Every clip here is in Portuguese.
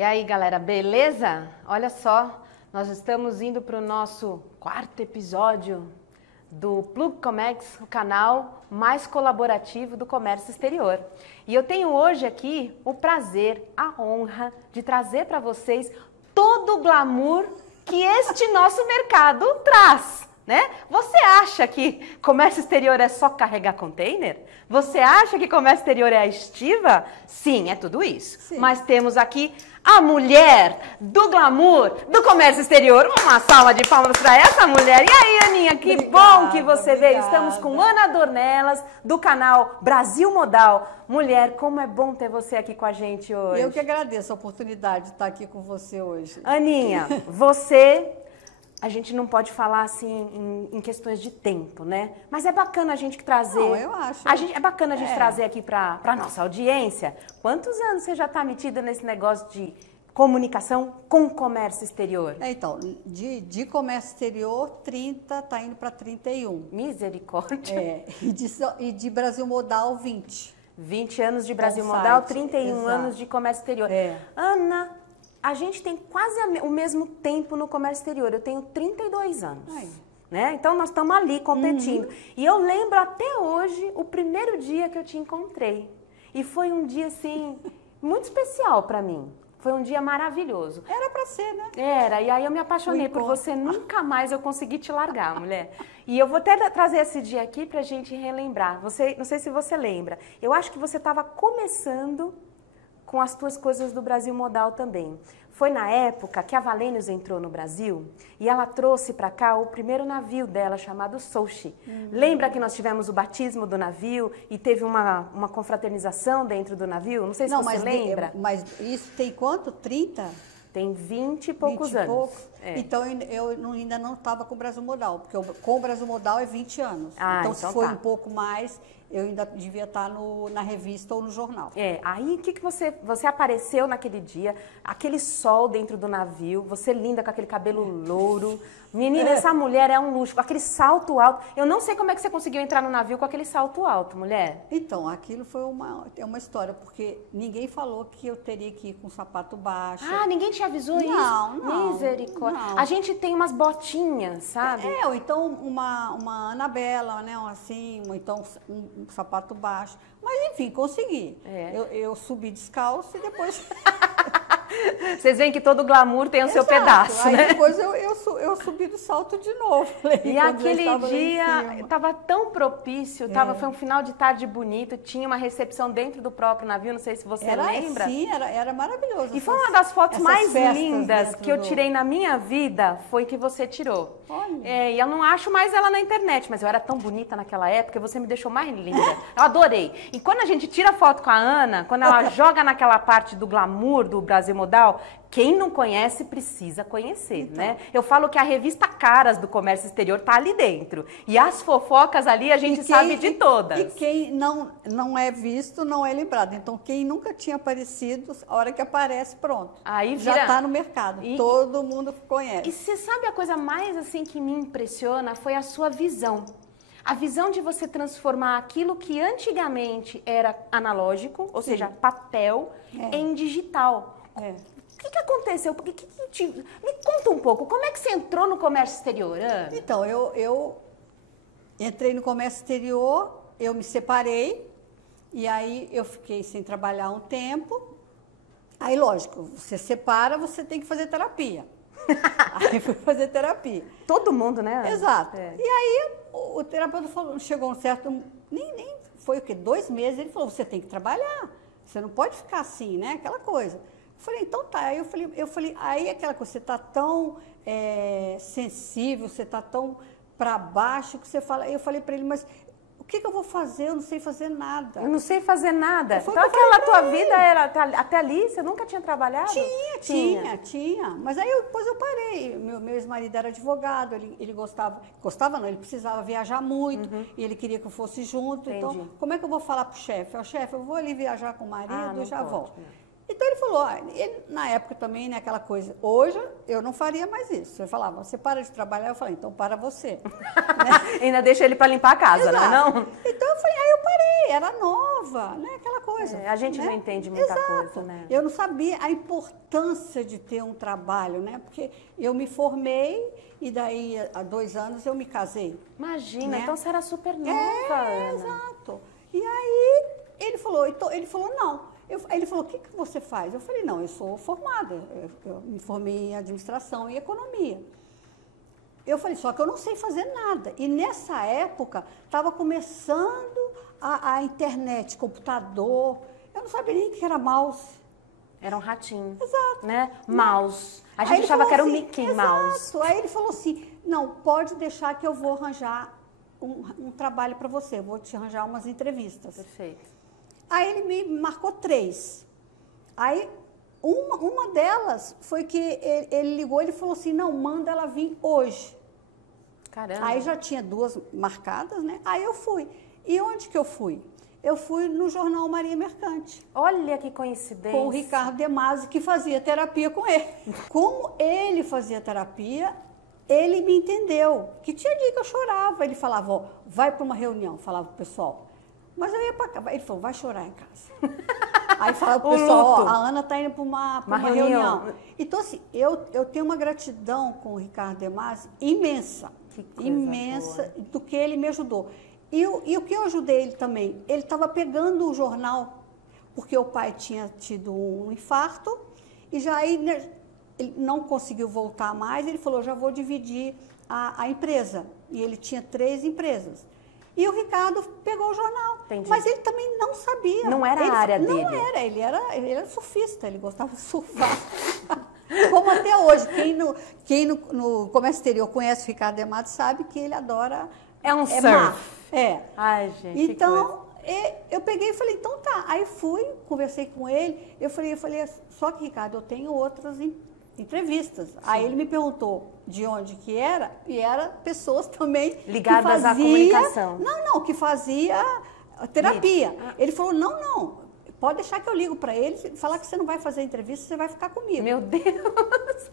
E aí, galera, beleza? Olha só, nós estamos indo para o nosso quarto episódio do Plug Comex, o canal mais colaborativo do comércio exterior. E eu tenho hoje aqui o prazer, a honra de trazer para vocês todo o glamour que este nosso mercado traz, né? Você acha que comércio exterior é só carregar container? Você acha que comércio exterior é a estiva? Sim, é tudo isso. Sim. Mas temos aqui a mulher do glamour do comércio exterior. Uma salva de palmas para essa mulher. E aí, Aninha, que bom que você veio. Estamos com Ana Dornelas, do canal Brasil Modal. Mulher, como é bom ter você aqui com a gente hoje. Eu que agradeço a oportunidade de estar aqui com você hoje. Aninha, você... A gente não pode falar assim em questões de tempo, né? Mas é bacana a gente trazer... Não, eu acho. É bacana a gente trazer aqui para a nossa audiência. Quantos anos você já está metida nesse negócio de comunicação com comércio exterior? Então, de comércio exterior, 30, tá indo para 31. Misericórdia. E de Brasil Modal, 20. 20 anos de Brasil Modal, 31 exato. anos de comércio exterior. Ana... A gente tem quase o mesmo tempo no comércio exterior. Eu tenho 32 anos. Né? Então, nós estamos ali competindo. E eu lembro até hoje o primeiro dia que eu te encontrei. E foi um dia, assim, muito especial para mim. Foi um dia maravilhoso. Era para ser, né? Era. E aí eu me apaixonei por você. Nunca mais eu consegui te largar, mulher. E eu vou até trazer esse dia aqui para a gente relembrar. Não sei se você lembra. Eu acho que você estava começando... com as tuas coisas do Brasil Modal também. Foi na época que a Wallenius entrou no Brasil e ela trouxe para cá o primeiro navio dela, chamado Sochi. Lembra que nós tivemos o batismo do navio e teve uma confraternização dentro do navio? Não sei se você lembra. Mas isso tem quanto? 30? Tem 20 e poucos anos. Poucos. Então, eu ainda não estava com o Brasil Modal, porque com o Brasil Modal é 20 anos. Então, se foi um pouco mais, eu ainda devia estar na revista ou no jornal. Aí o que você apareceu naquele dia, aquele sol dentro do navio, você linda com aquele cabelo louro. Menina, essa mulher é um luxo, com aquele salto alto. Eu não sei como é que você conseguiu entrar no navio com aquele salto alto, mulher. Então, aquilo foi uma história, porque ninguém falou que eu teria que ir com sapato baixo. Ah, ninguém te avisou isso? Não. Misericórdia. Não. A gente tem umas botinhas, sabe? Ou então uma Anabela, né? Assim, ou então um sapato baixo. Mas, enfim, consegui. Eu subi descalço e depois... Vocês veem que todo glamour tem o seu pedaço, aí né? Depois eu subi do salto de novo. E aquele dia estava tão propício, foi um final de tarde bonito, tinha uma recepção dentro do próprio navio, não sei se você lembra. Sim, era maravilhoso. E foi uma das fotos mais lindas que eu tirei na minha vida, foi que você tirou. Olha. E eu não acho mais ela na internet, mas eu era tão bonita naquela época, você me deixou mais linda. Eu adorei. E quando a gente tira foto com a Ana, quando ela joga naquela parte do glamour do Brasil Modal, quem não conhece precisa conhecer, né? Eu falo que a revista Caras do Comércio Exterior tá ali dentro. E as fofocas ali a gente sabe de todas. E quem não é visto, não é lembrado. Então, quem nunca tinha aparecido, a hora que aparece, pronto. Aí já tá no mercado. Todo mundo conhece. E você sabe a coisa mais assim que me impressiona foi a sua visão. A visão de você transformar aquilo que antigamente era analógico, ou seja, papel, em digital. O que aconteceu? Me conta um pouco, como é que você entrou no comércio exterior, Ana? Então, eu entrei no comércio exterior, eu me separei, e aí eu fiquei sem trabalhar um tempo. Aí, lógico, você separa, você tem que fazer terapia. Aí fui fazer terapia. Todo mundo, né, Ana? Exato. E aí o terapeuta falou, chegou um certo... Nem foi o quê? 2 meses, ele falou, você tem que trabalhar, você não pode ficar assim, né? Aquela coisa. Eu falei, então tá. Aí eu falei, aí aquela coisa, você está tão sensível, você está tão para baixo que você fala. Aí eu falei para ele, mas o que eu vou fazer? Eu não sei fazer nada. Eu não sei fazer nada. Então aquela tua vida era até ali, você nunca tinha trabalhado? Tinha. Mas aí depois eu parei. Meu ex-marido era advogado, ele gostava não, ele precisava viajar muito, e ele queria que eu fosse junto. Entendi. Então, como é que eu vou falar pro chefe? Ó, chefe, eu vou ali viajar com o marido e já volto. Né? Então ele falou, na época também, né, aquela coisa, hoje eu não faria mais isso. Ele falava, você para de trabalhar? Eu falei, então para você. Né? Ainda deixa ele para limpar a casa, Exato. não é não? Então eu falei, aí eu parei. demorei, era nova, né? Aquela coisa. A gente né? não entende muita Exato. coisa, né? Eu não sabia a importância de ter um trabalho, né? Porque eu me formei e daí, há 2 anos, eu me casei. Imagina, né? então você era super nova, Ana. Exato. E aí, ele falou, não. Ele falou, o que você faz? Eu falei, não, eu sou formada. Eu me formei em administração e economia. Eu falei, só que eu não sei fazer nada. E nessa época, estava começando a internet, computador. Eu não sabia nem o que era mouse. Era um ratinho. Exato. Né? Mouse. A Aí gente ele achava falou que era o assim, Mickey exato. Mouse. Aí ele falou assim, não, pode deixar que eu vou arranjar um trabalho para você. Eu vou te arranjar umas entrevistas. Perfeito. Aí ele me marcou 3. Aí uma delas foi que ele ligou, ele falou assim, não, manda ela vir hoje. Caramba. Aí já tinha 2 marcadas, né? Aí eu fui. E onde que eu fui? Eu fui no jornal Maria Mercante. Olha que coincidência. Com o Ricardo De Masi, que fazia terapia com ele. Como ele fazia terapia, ele me entendeu. Que tinha dia que eu chorava. Ele falava, ó, vai para uma reunião, falava pro pessoal. Mas eu ia para cá. Ele falou, vai chorar em casa. Aí falava pro pessoal, ó, a Ana está indo para uma reunião. Então, assim, eu tenho uma gratidão com o Ricardo De Masi imensa. Que coisa imensa boa. Do que ele me ajudou. E o que eu ajudei ele também? Ele estava pegando o jornal, porque o pai tinha tido um infarto, e já aí, né, ele não conseguiu voltar mais, ele falou, já vou dividir a empresa. E ele tinha 3 empresas. E o Ricardo pegou o jornal. Entendi. Mas ele também não sabia. Não era a área dele. Não era, ele era surfista, ele gostava de surfar. Como até hoje, quem no comércio exterior conhece o Ricardo De Masi sabe que ele adora... É um surf. Mar. Ai, gente, então, eu peguei e falei, então tá. Aí fui, conversei com ele, eu falei, só que, Ricardo, eu tenho outras entrevistas. Sim. Aí ele me perguntou de onde que era, e era pessoas também ligadas à comunicação. Não, que fazia terapia. Ele falou, não, pode deixar que eu ligo para ele, falar que você não vai fazer entrevista, você vai ficar comigo. Meu Deus!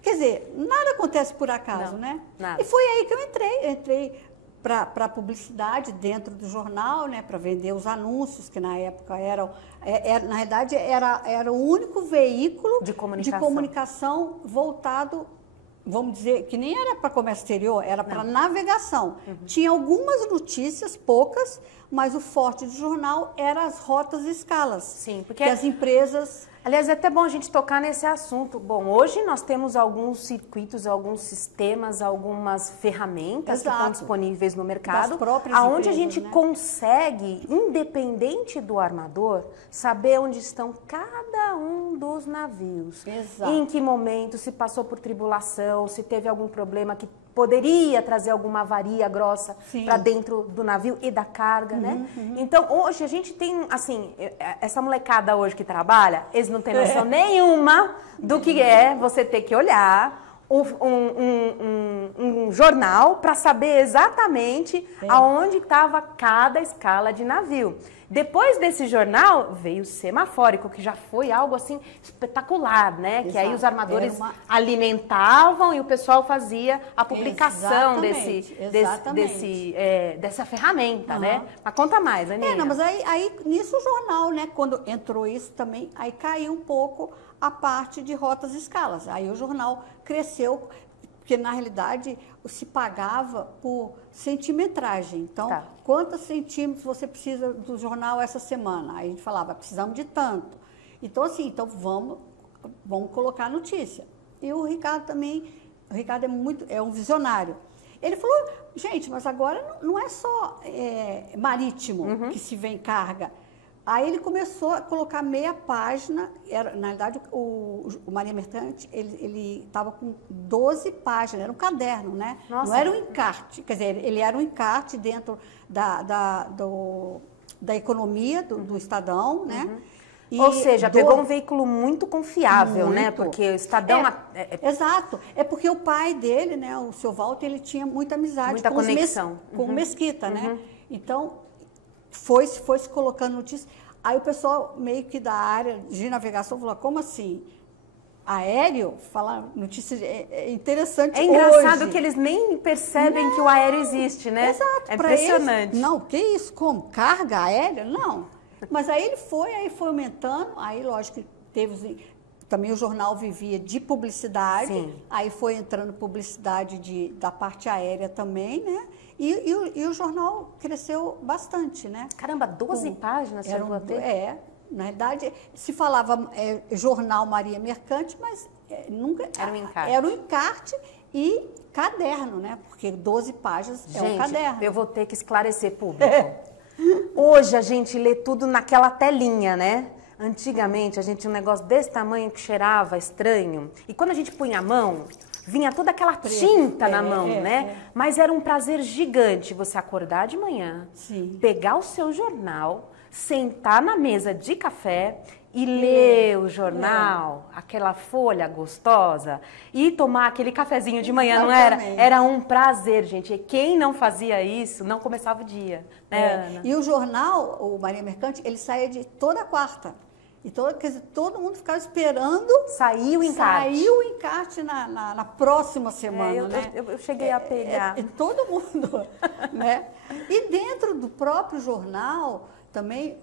Quer dizer, nada acontece por acaso, né? Nada. E foi aí que eu entrei para publicidade dentro do jornal, né, para vender os anúncios, que na época na realidade era o único veículo de comunicação voltado, vamos dizer, que nem era para comércio exterior, era para navegação. Uhum. Tinha algumas notícias, poucas, mas o forte do jornal eram as rotas e escalas. Sim, porque as empresas... Aliás, é até bom a gente tocar nesse assunto. Bom, hoje nós temos alguns circuitos, alguns sistemas, algumas ferramentas que estão disponíveis no mercado, aonde a gente consegue, independente do armador, saber onde estão cada um dos navios. Exato. Em que momento, se passou por tribulação, se teve algum problema que poderia trazer alguma avaria grossa para dentro do navio e da carga, né? Então, hoje a gente tem, assim, essa molecada hoje que trabalha, eles não têm noção nenhuma do que é você ter que olhar um jornal para saber exatamente aonde estava cada escala de navio. Depois desse jornal, veio o semafórico, que já foi algo assim espetacular, né? Exato. Que aí os armadores alimentavam e o pessoal fazia a publicação dessa ferramenta, né? Mas conta mais, Aninha. Mas aí nisso o jornal, né? Quando entrou isso também, aí caiu um pouco a parte de rotas e escalas. Aí o jornal cresceu, porque na realidade se pagava por centimetragem. Então, quantos centímetros você precisa do jornal essa semana? Aí a gente falava, precisamos de tanto. Então, assim, vamos colocar notícia. E o Ricardo também, é um visionário. Ele falou, gente, mas agora não é só marítimo que se vem carga. Aí ele começou a colocar meia página, na verdade o Maria Mercante, ele estava com 12 páginas, era um caderno, né? Nossa. Não era um encarte, quer dizer, ele era um encarte dentro da economia do Estadão, né? Ou seja, pegou um veículo muito confiável, né? Porque o Estadão... Exato. É porque o pai dele, né, o seu Walter, ele tinha muita amizade com o Mesquita, né? Então... Foi se colocando notícia. Aí o pessoal meio que da área de navegação falou, como assim? aéreo, falar notícia é interessante. É engraçado hoje. que eles nem percebem que o aéreo existe, né? Exato. É impressionante. Eles, não, que isso? Como? Carga aérea? Não. Mas aí ele foi aumentando, aí lógico que teve... Também o jornal vivia de publicidade, Sim. aí foi entrando publicidade da parte aérea também, né? E o jornal cresceu bastante, né? Caramba, 12 páginas chegou a ter? Na verdade, se falava Jornal Maria Mercante, mas nunca... Era um encarte. Era um encarte e caderno, né? Porque 12 páginas é um caderno. Eu vou ter que esclarecer público. Hoje a gente lê tudo naquela telinha, né? Antigamente a gente tinha um negócio desse tamanho que cheirava estranho. E quando a gente punha a mão, vinha toda aquela tinta na mão, né? Mas era um prazer gigante você acordar de manhã, pegar o seu jornal, sentar na mesa de café e ler o jornal, aquela folha gostosa, e tomar aquele cafezinho de manhã, não era? Era um prazer, gente. E quem não fazia isso, não começava o dia, né, Ana? E o jornal, o Maria Mercante, ele saía de toda quarta. E quer dizer, todo mundo ficava esperando... Saiu o encarte. Saiu o encarte na próxima semana, né? Eu cheguei a pegar. Todo mundo, né? E dentro do próprio jornal, também,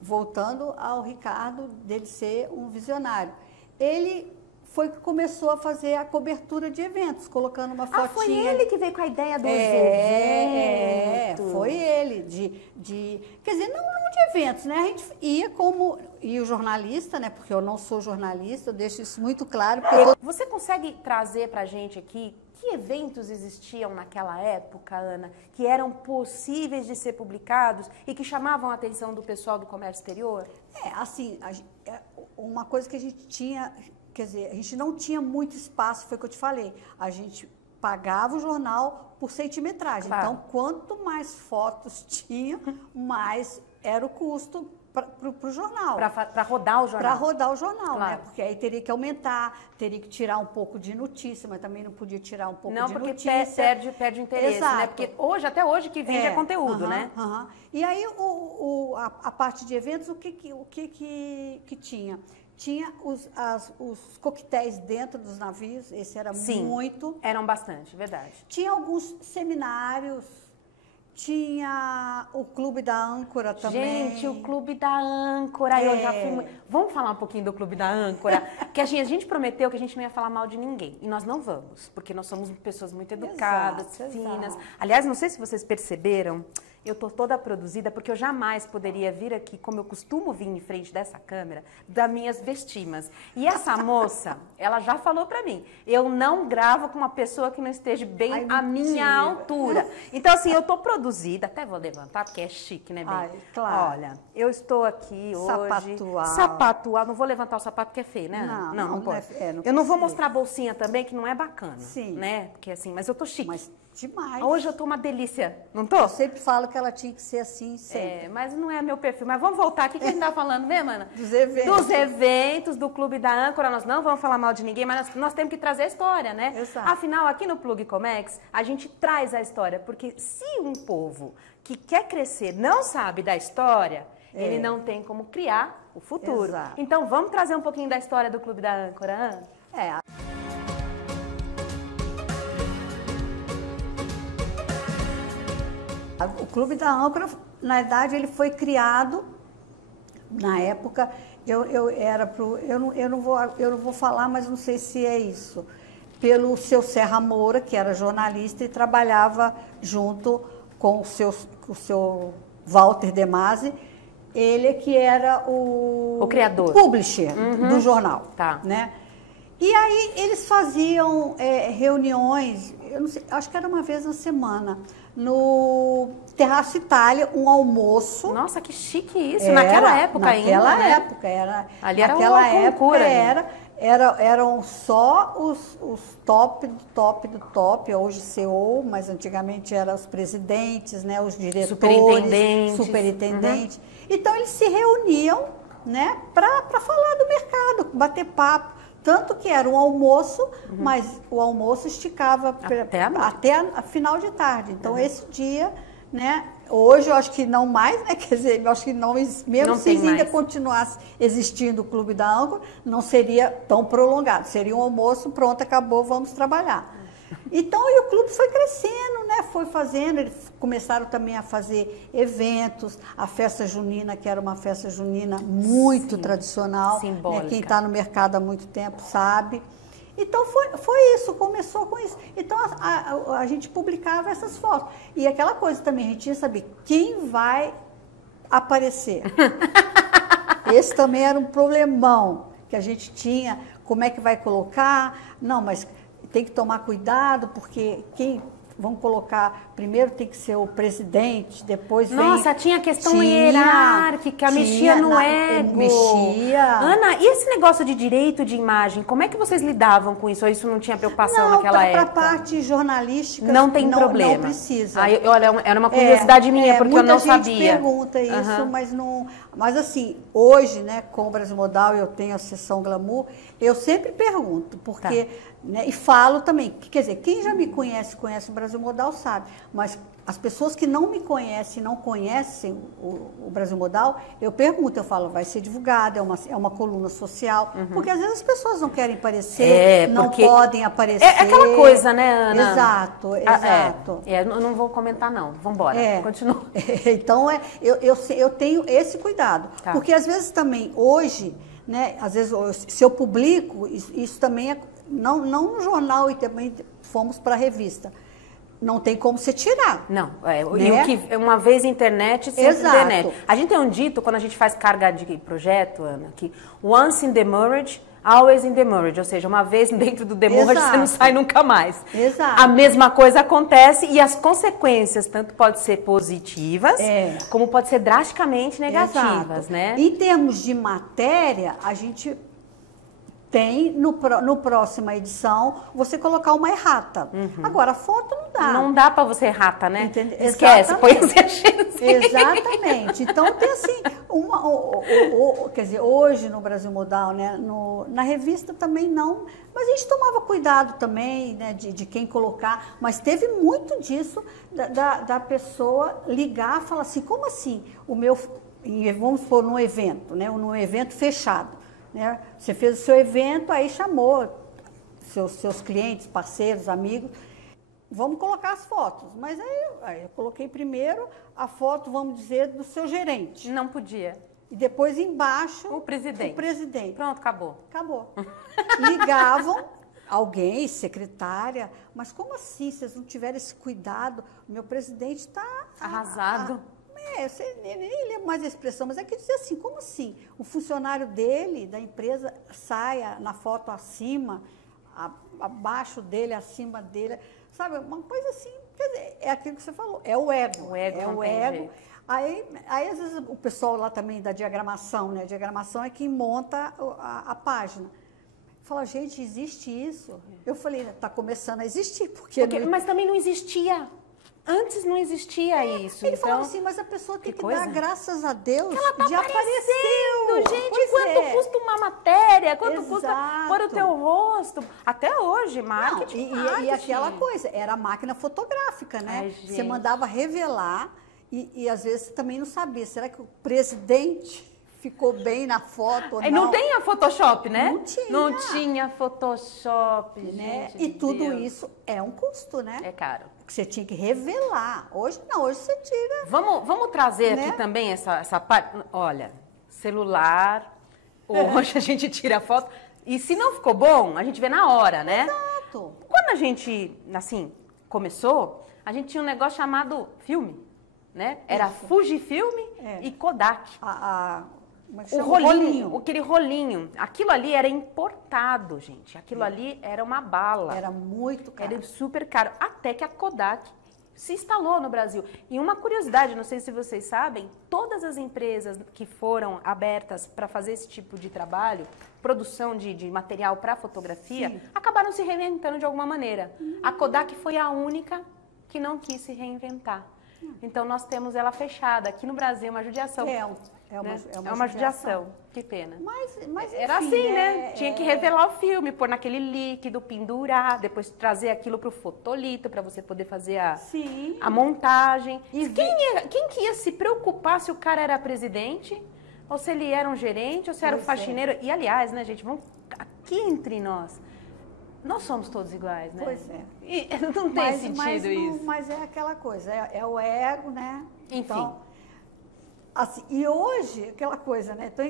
voltando ao Ricardo, dele ser um visionário, ele foi que começou a fazer a cobertura de eventos, colocando uma fotinha. Foi ele que veio com a ideia dos eventos. Foi ele, quer dizer, não de eventos, né? A gente ia como... E o jornalista, né? Porque eu não sou jornalista, eu deixo isso muito claro. Você consegue trazer pra gente aqui que eventos existiam naquela época, Ana, que eram possíveis de ser publicados e que chamavam a atenção do pessoal do comércio exterior? Assim, uma coisa que a gente tinha... Quer dizer, a gente não tinha muito espaço, foi o que eu te falei. A gente pagava o jornal por centimetragem. Claro. Então, quanto mais fotos tinha, mais era o custo para o jornal. Para rodar o jornal. Para rodar o jornal, claro. Né? Porque aí teria que aumentar, teria que tirar um pouco de notícia, mas também não podia tirar um pouco de notícia. Não, porque perde o interesse, exato. Né? Porque até hoje que vende é conteúdo, né? E aí, a parte de eventos, o que tinha? Tinha os coquetéis dentro dos navios, esse era muito. Eram bastante, verdade. Tinha alguns seminários, tinha o Clube da Âncora também. Gente, o Clube da Âncora, eu já fui... Vamos falar um pouquinho do Clube da Âncora? Que a gente prometeu que a gente não ia falar mal de ninguém, e nós não vamos, porque nós somos pessoas muito educadas, finas. Aliás, não sei se vocês perceberam, eu tô toda produzida, porque eu jamais poderia vir aqui, como eu costumo vir em frente dessa câmera, das minhas vestimas. E essa moça, ela já falou pra mim, eu não gravo com uma pessoa que não esteja bem à minha altura. Então, assim, eu tô produzida, até vou levantar, porque é chique, né, bem? Claro. Olha, eu estou aqui hoje... Sapato alto. Não vou levantar o sapato, porque é feio, né? Não pode. Eu não vou mostrar a bolsinha também, que não é bacana. Sim. Né? Porque assim, mas eu tô chique. Mas demais. Hoje eu tô uma delícia, não tô? Eu sempre falo que ela tinha que ser assim sempre. Mas não é meu perfil. Mas vamos voltar. O que a gente tá falando mesmo, Ana? Dos eventos. Dos eventos, do Clube da Âncora. Nós não vamos falar mal de ninguém, mas nós temos que trazer a história, né? Exato. Afinal, aqui no Plug Comex, a gente traz a história. Porque se um povo que quer crescer não sabe da história, ele não tem como criar o futuro. Exato. Então, vamos trazer um pouquinho da história do Clube da Âncora, Ana? O Clube da Âncora, na verdade, ele foi criado, na época, eu não vou falar, mas não sei se é isso, pelo seu Serra Moura, que era jornalista e trabalhava junto com o seu Walter De Masi, ele que era o criador, o publisher do jornal. Tá. Né? E aí eles faziam reuniões, eu não sei, acho que era uma vez na semana, no Terraço Itália, um almoço. Nossa, que chique isso, naquela época ainda, Naquela época, era. Ali era naquela uma loucura, eram só os top do top do top, hoje CEO, mas antigamente eram os presidentes, né, os diretores, superintendentes. Então eles se reuniam, né, para falar do mercado, bater papo. Tanto que era um almoço, mas o almoço esticava até a final de tarde. Então, esse dia né? Hoje eu acho que não mais, né? Quer dizer, eu acho que não, mesmo Não se tem ainda mais. continuasse existindo o Clube da Âncora, não seria tão prolongado. Seria um almoço, pronto, acabou, vamos trabalhar. Então, e o clube foi crescendo, né? Foi fazendo, eles começaram também a fazer eventos, a festa junina, que era uma festa junina muito tradicional, né? Quem está no mercado há muito tempo sabe. Então, foi isso, começou com isso. Então, a gente publicava essas fotos. E aquela coisa também, a gente tinha que saber quem vai aparecer. Esse também era um problemão que a gente tinha, como é que vai colocar? Não, mas tem que tomar cuidado, porque vamos colocar, primeiro tem que ser o presidente, depois Nossa, tinha questão hierárquica, mexia no ego. Mexia. Ana, e esse negócio de direito de imagem, como é que vocês lidavam com isso? Ou isso não tinha preocupação naquela época? Não, para a parte jornalística não tem problema. Não precisa. Olha, era uma curiosidade minha, porque eu não sabia. Muita gente pergunta isso, mas não... Mas assim, hoje, né, com o Brasil Modal, eu tenho a sessão Glamour, eu sempre pergunto, porque... Né, e falo também, quer dizer, quem já me conhece o Brasil Modal sabe, mas as pessoas que não me conhecem, não conhecem o Brasil Modal, eu pergunto, eu falo, vai ser divulgado, é uma coluna social, porque às vezes as pessoas não querem aparecer, não podem aparecer. É aquela coisa, né, Ana? Exato. Eu não vou comentar não, vamos embora, continua. Então, eu tenho esse cuidado, porque às vezes também, hoje, né, às vezes, se eu publico, isso também não no jornal, e também fomos para a revista. Não tem como você tirar. Não, né? E o que uma vez internet, sempre internet. A gente tem um dito, quando a gente faz carga de projeto, Ana, que once in the marriage, always in the marriage. Ou seja, uma vez dentro do demurrage, você não sai nunca mais. Exato. A mesma coisa acontece e as consequências, tanto pode ser positivas, como pode ser drasticamente negativas, né? Em termos de matéria, a gente... tem no próxima edição você colocar uma errata. Agora, a foto não dá. Não dá para você errata, né? Esquece, põe assim. Exatamente. Então, tem assim, quer dizer, hoje no Brasil Modal, né, na revista também não, mas a gente tomava cuidado também, né, de quem colocar, mas teve muito disso da pessoa ligar e falar assim, como assim? Vamos pôr num evento, né, num evento fechado. Né? Você fez o seu evento, aí chamou seus clientes, parceiros, amigos, vamos colocar as fotos. Mas aí eu coloquei primeiro a foto, vamos dizer, do seu gerente. Não podia. E depois embaixo o presidente. Pronto, acabou. Ligavam alguém, secretária, mas como assim, vocês não tiveram esse cuidado? O meu presidente está... arrasado. Você nem lembro mais a expressão, mas é que dizer assim, como assim? O funcionário dele, da empresa, saia na foto acima, abaixo dele, acima dele, sabe? Uma coisa assim, quer dizer, é aquilo que você falou, é o ego. O ego. Aí, às vezes, o pessoal lá também da diagramação, né? Diagramação é quem monta a página. Fala, gente, existe isso? Eu falei, está começando a existir, mas também não existia. Antes não existia isso. Ele então... falou assim, mas a pessoa tem que dar graças a Deus ela tá de aparecendo. Gente, quanto custa uma matéria? Quanto custa pôr o teu rosto? Até hoje, marketing. E aquela coisa, era a máquina fotográfica, né? Você mandava revelar e às vezes você também não sabia. Será que o presidente ficou bem na foto ou não? Não tem a Photoshop, né? Não tinha Photoshop, né? Gente. E tudo isso é um custo, né? É caro. Você tinha que revelar. Hoje não, hoje você tira. Vamos trazer aqui também essa parte. Olha, celular, hoje a gente tira a foto. E se não ficou bom, a gente vê na hora, né? Exato. Quando a gente, assim, começou, a gente tinha um negócio chamado filme, né? Era Fujifilm e Kodak. O rolinho, aquele rolinho. Aquilo ali era importado, gente. Aquilo ali era uma bala. Era muito caro. Era super caro. Até que a Kodak se instalou no Brasil. E uma curiosidade, não sei se vocês sabem, todas as empresas que foram abertas para fazer esse tipo de trabalho, produção de material para fotografia, acabaram se reinventando de alguma maneira. A Kodak foi a única que não quis se reinventar. Então nós temos ela fechada. Aqui no Brasil é uma judiação. É uma judiação. Que pena. Mas era enfim, assim, né? Tinha que revelar o filme, pôr naquele líquido, pendurar, depois trazer aquilo para o fotolito para você poder fazer a montagem. E quem que ia se preocupar se o cara era presidente, ou se ele era um gerente, ou se era o faxineiro? E aliás, né, gente, vamos aqui entre nós somos todos iguais, né? Pois é. E não tem sentido isso. Mas é aquela coisa, é o ego, né? Enfim. Então, assim, e hoje, aquela coisa, né? Então,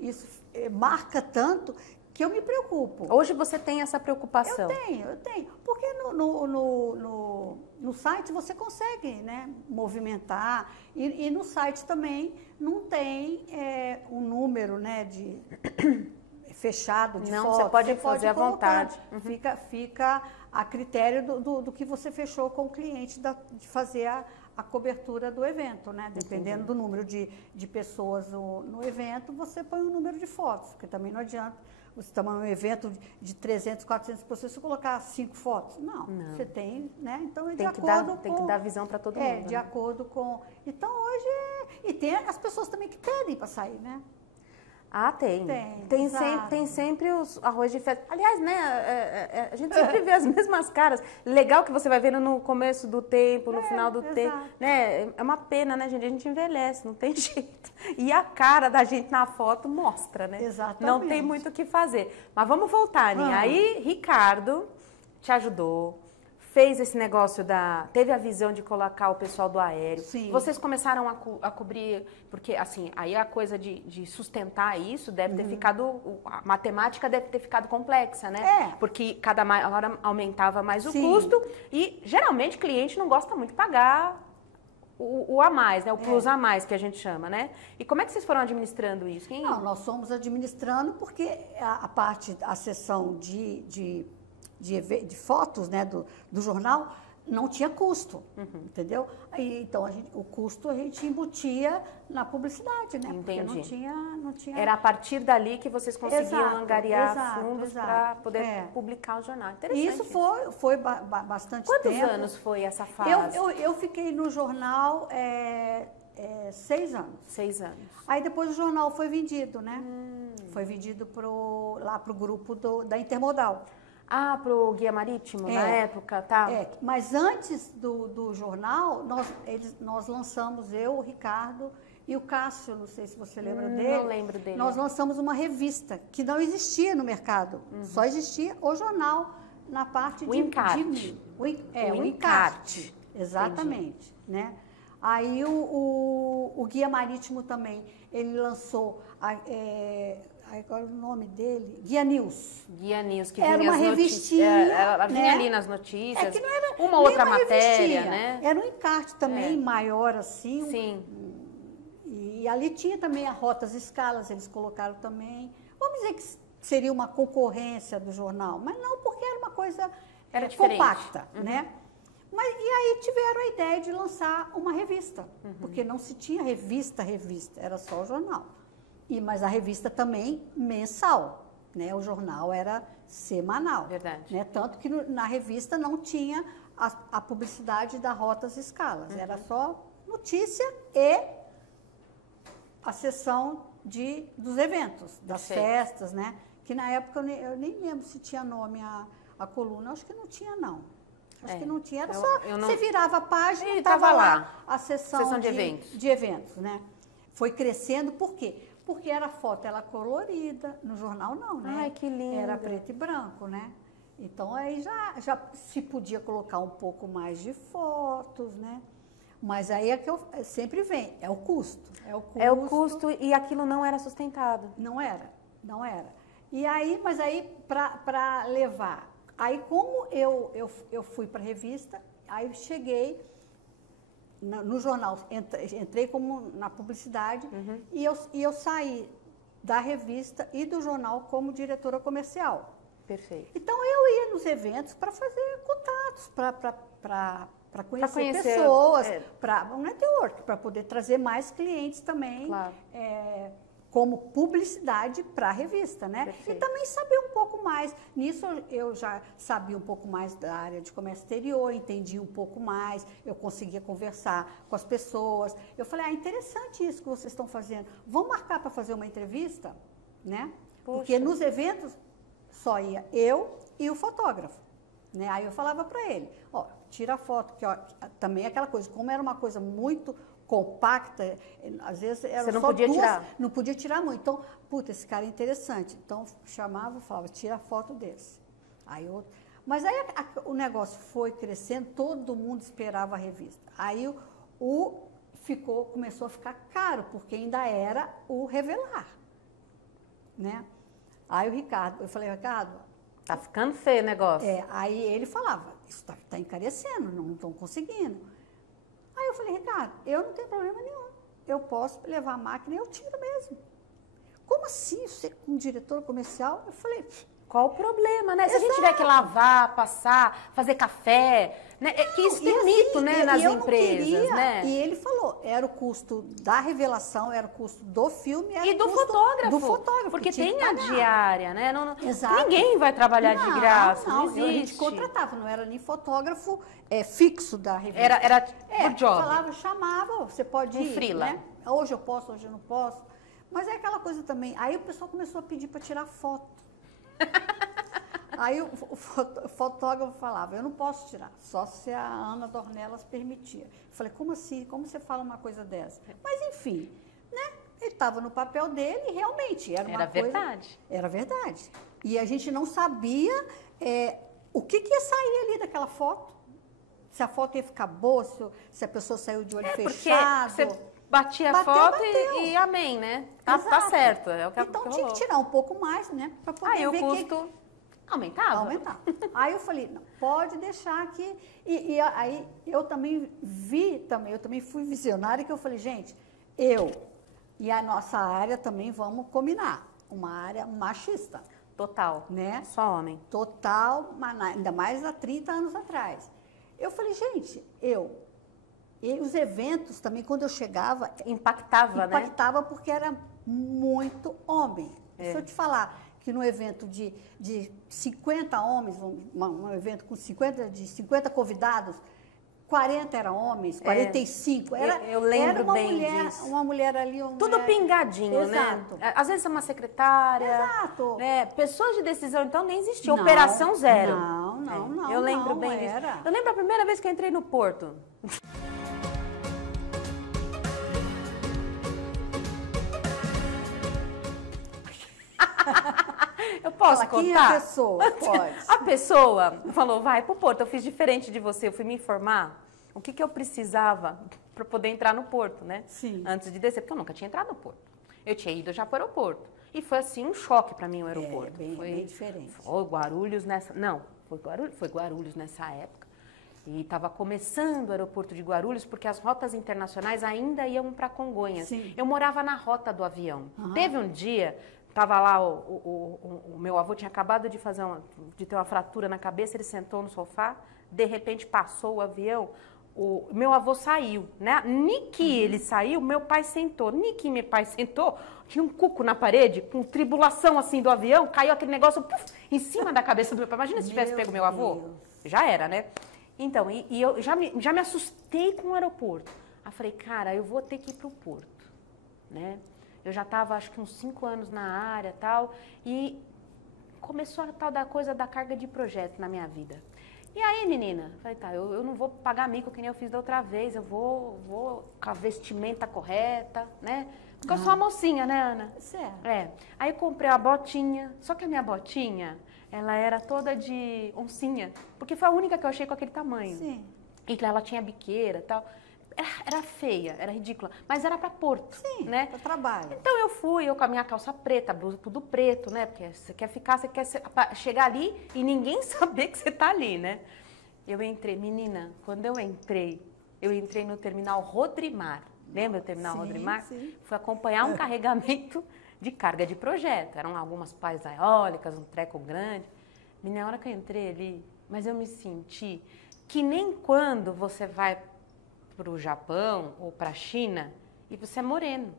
isso marca tanto que eu me preocupo. Hoje você tem essa preocupação? Eu tenho. Porque no site você consegue, né, movimentar. E no site também não tem um número, né, de fechado de fotos. Não, você pode fazer à vontade. Fica a critério do que você fechou com o cliente de fazer a cobertura do evento, né? Dependendo do número de pessoas no evento, você põe um número de fotos, porque também não adianta você tomar um evento de 300, 400 pessoas, você colocar 5 fotos. Não, você tem, né? Então, tem que dar visão para todo mundo. De acordo com... Então, hoje E tem as pessoas também que pedem para sair, né? Ah, tem. Tem sempre os arroz de festa. Aliás, né, a gente sempre vê as mesmas caras. Legal que você vai vendo no começo do tempo, no final do tempo. Né? É uma pena, né, gente? A gente envelhece, não tem jeito. E a cara da gente na foto mostra, né? Exatamente. Não tem muito o que fazer. Mas vamos voltar, Aninha. Aí, Ricardo te ajudou. Fez esse negócio teve a visão de colocar o pessoal do aéreo. Sim. Vocês começaram a cobrir, porque assim, aí a coisa de sustentar isso deve ter ficado, a matemática deve ter ficado complexa, né? Porque cada hora aumentava mais o custo e geralmente o cliente não gosta muito de pagar o a mais, né? O plus a mais que a gente chama, né? E como é que vocês foram administrando isso? Não, nós fomos administrando porque a sessão de fotos, né, do jornal não tinha custo, entendeu? Aí, então, o custo a gente embutia na publicidade, né? Entendi. Porque não tinha... Era a partir dali que vocês conseguiam angariar fundos para poder publicar o jornal. Interessante. Isso foi bastante tempo. Quantos anos foi essa fase? Eu fiquei no jornal 6 anos. 6 anos. Aí depois o jornal foi vendido, né? Foi vendido lá pro grupo da Intermodal. Ah, pro Guia Marítimo, na época, tá? Mas antes do jornal, nós lançamos, eu, o Ricardo e o Cássio, não sei se você lembra dele. Não lembro dele. Nós lançamos uma revista que não existia no mercado, só existia o jornal na parte o encarte. O encarte. Exatamente, né? Aí o Guia Marítimo também, ele lançou... agora o nome dele, Guia News. Guia News, que era vinha uma revistinha. Ela vinha ali nas notícias. Que não era uma outra matéria, né? Era um encarte também, maior assim. Sim. E ali tinha também a rotas e escalas, eles colocaram também. Vamos dizer que seria uma concorrência do jornal, mas não, porque era uma coisa compacta, né? E aí tiveram a ideia de lançar uma revista, porque não se tinha revista, era só o jornal. Mas a revista também mensal, né? O jornal era semanal. Verdade. Né? Tanto que na revista não tinha a publicidade da Rotas e Escalas. Era só notícia e a sessão dos eventos, das festas, né? Que na época eu nem lembro se tinha nome a coluna. Acho que não tinha, não. Acho que não tinha. Era só você virava a página e estava lá a sessão de eventos, né? Foi crescendo, por quê? Porque era foto, ela colorida, no jornal não, né? Ai, que lindo. Era preto e branco, né? Então aí já se podia colocar um pouco mais de fotos, né? Mas aí é que sempre vem, é o custo. É o custo e aquilo não era sustentado. Não era. E aí, mas aí para levar, aí como eu fui para a revista, aí cheguei... No jornal, entrei como na publicidade e eu saí da revista e do jornal como diretora comercial. Perfeito. Então, eu ia nos eventos para fazer contatos, para conhecer pessoas, para um network, para poder trazer mais clientes também, como publicidade para a revista, né? Perfeito. E também saber um pouco mais. Nisso eu já sabia um pouco mais da área de comércio exterior, entendi um pouco mais, eu conseguia conversar com as pessoas. Eu falei, interessante isso que vocês estão fazendo. Vamos marcar para fazer uma entrevista, né? Poxa. Porque nos eventos só ia eu e o fotógrafo, né? Aí eu falava para ele, ó, tira a foto, que ó, também aquela coisa, como era uma coisa muito compacta, às vezes era Você não só podia duas, tirar. não podia tirar muito. Então, puta, esse cara é interessante. Então, chamava e falava, tira a foto desse. Aí mas aí o negócio foi crescendo, todo mundo esperava a revista. Aí começou a ficar caro, porque ainda era o revelar, né? Aí eu falei, Ricardo, Tá ficando feio o negócio. aí ele falava, isso tá encarecendo, não estão conseguindo. Aí eu falei, Ricardo, eu não tenho problema nenhum. Eu posso levar a máquina e eu tiro mesmo. Como assim? Você com diretor comercial? Eu falei, Qual o problema, né? Se a gente tiver que lavar, passar, fazer café, né? Que isso tem mito, né, nas empresas, né? E ele falou, era o custo da revelação, era o custo do filme, era E do o custo fotógrafo. do fotógrafo. Porque tinha tem que a pagar. diária, né? Exato. Ninguém vai trabalhar de graça, não a gente existe. contratava, não era nem fotógrafo fixo da revista. Era por job. Falava, chamava, você pode ir, freela. né? Hoje eu posso, hoje eu não posso. Mas é aquela coisa também. Aí o pessoal começou a pedir para tirar foto. Aí o fotógrafo falava, eu não posso tirar, só se a Ana Dornelas permitia. Eu falei, como assim? Como você fala uma coisa dessa? Mas enfim, né? Ele estava no papel dele e realmente era uma coisa... verdade. Era verdade. E a gente não sabia o que ia sair ali daquela foto. Se a foto ia ficar boa, se a pessoa saiu de olho fechado. Porque você batia a foto e amém, né? Tá certo, é o que Então tinha rolou. que tirar um pouco mais, né? Para poder Aí ver o custo aumentava. aumentar. Aí eu falei, não, pode deixar aqui. E aí eu também eu também fui visionária, que eu falei, gente, eu e a nossa área também vamos combinar. Uma área machista. Total. Né? Só homem. Total, ainda mais há 30 anos atrás. Eu falei, gente, e os eventos também, quando eu chegava... Impactava, né? Impactava porque era muito homem. Se eu te falar que no evento de 50 homens, um evento com 50 convidados, 40 eram homens, 45. Eu lembro era uma bem mulher, disso. uma mulher ali. Tudo pingadinho, Exato. né? Às vezes é uma secretária. Exato. Né? Pessoas de decisão, então, nem existia. Não, Operação zero. Não. Eu lembro não bem era. disso. Eu lembro a primeira vez que eu entrei no Porto. Eu posso Fala, contar? quem é a pessoa? Pode. A pessoa falou, vai pro Porto. Eu fiz diferente de você, eu fui me informar o que eu precisava para poder entrar no Porto, né? Sim. Antes de descer, porque eu nunca tinha entrado no Porto. Eu tinha ido já para o aeroporto. E foi assim um choque para mim o aeroporto. Bem diferente. Foi Guarulhos nessa... Não, foi Guarulhos nessa época. E estava começando o aeroporto de Guarulhos, porque as rotas internacionais ainda iam para Congonhas. Sim. Eu morava na rota do avião. Uhum. Teve um dia, estava lá, o meu avô tinha acabado de de ter uma fratura na cabeça, ele sentou no sofá, de repente passou o avião, o meu avô saiu, né? Niki ele saiu, meu pai sentou. Niki meu pai sentou, tinha um cuco na parede, com tribulação assim do avião, caiu aquele negócio puf, em cima da cabeça do meu pai. Imagina se tivesse pego meu avô. Deus. Já era, né? Então, e eu já me assustei com o aeroporto. Aí falei, cara, eu vou ter que ir para o Porto, né? Eu já estava, acho que uns 5 anos na área e tal, e começou a tal da coisa da carga de projeto na minha vida. E aí, menina, falei, tá, eu não vou pagar mico que nem eu fiz da outra vez, eu vou com a vestimenta correta, né? Porque eu sou uma mocinha, né, Ana? Certo. Aí eu comprei a botinha, só que a minha botinha, ela era toda de oncinha, porque foi a única que eu achei com aquele tamanho. Sim. Então ela tinha biqueira e tal. Era feia, era ridícula, mas era para Porto, Sim, né? para trabalho. Então eu com a minha calça preta, blusa tudo preto, né? Porque você quer chegar ali e ninguém saber que você tá ali, né? Eu entrei, menina, quando eu entrei no terminal Rodrimar. Lembra o terminal Rodrimar? Sim. Fui acompanhar um carregamento de carga de projeto. Eram algumas pás eólicas, um treco grande. Menina, na hora que eu entrei ali, mas eu me senti que nem quando você vai para o Japão ou para a China e você é moreno.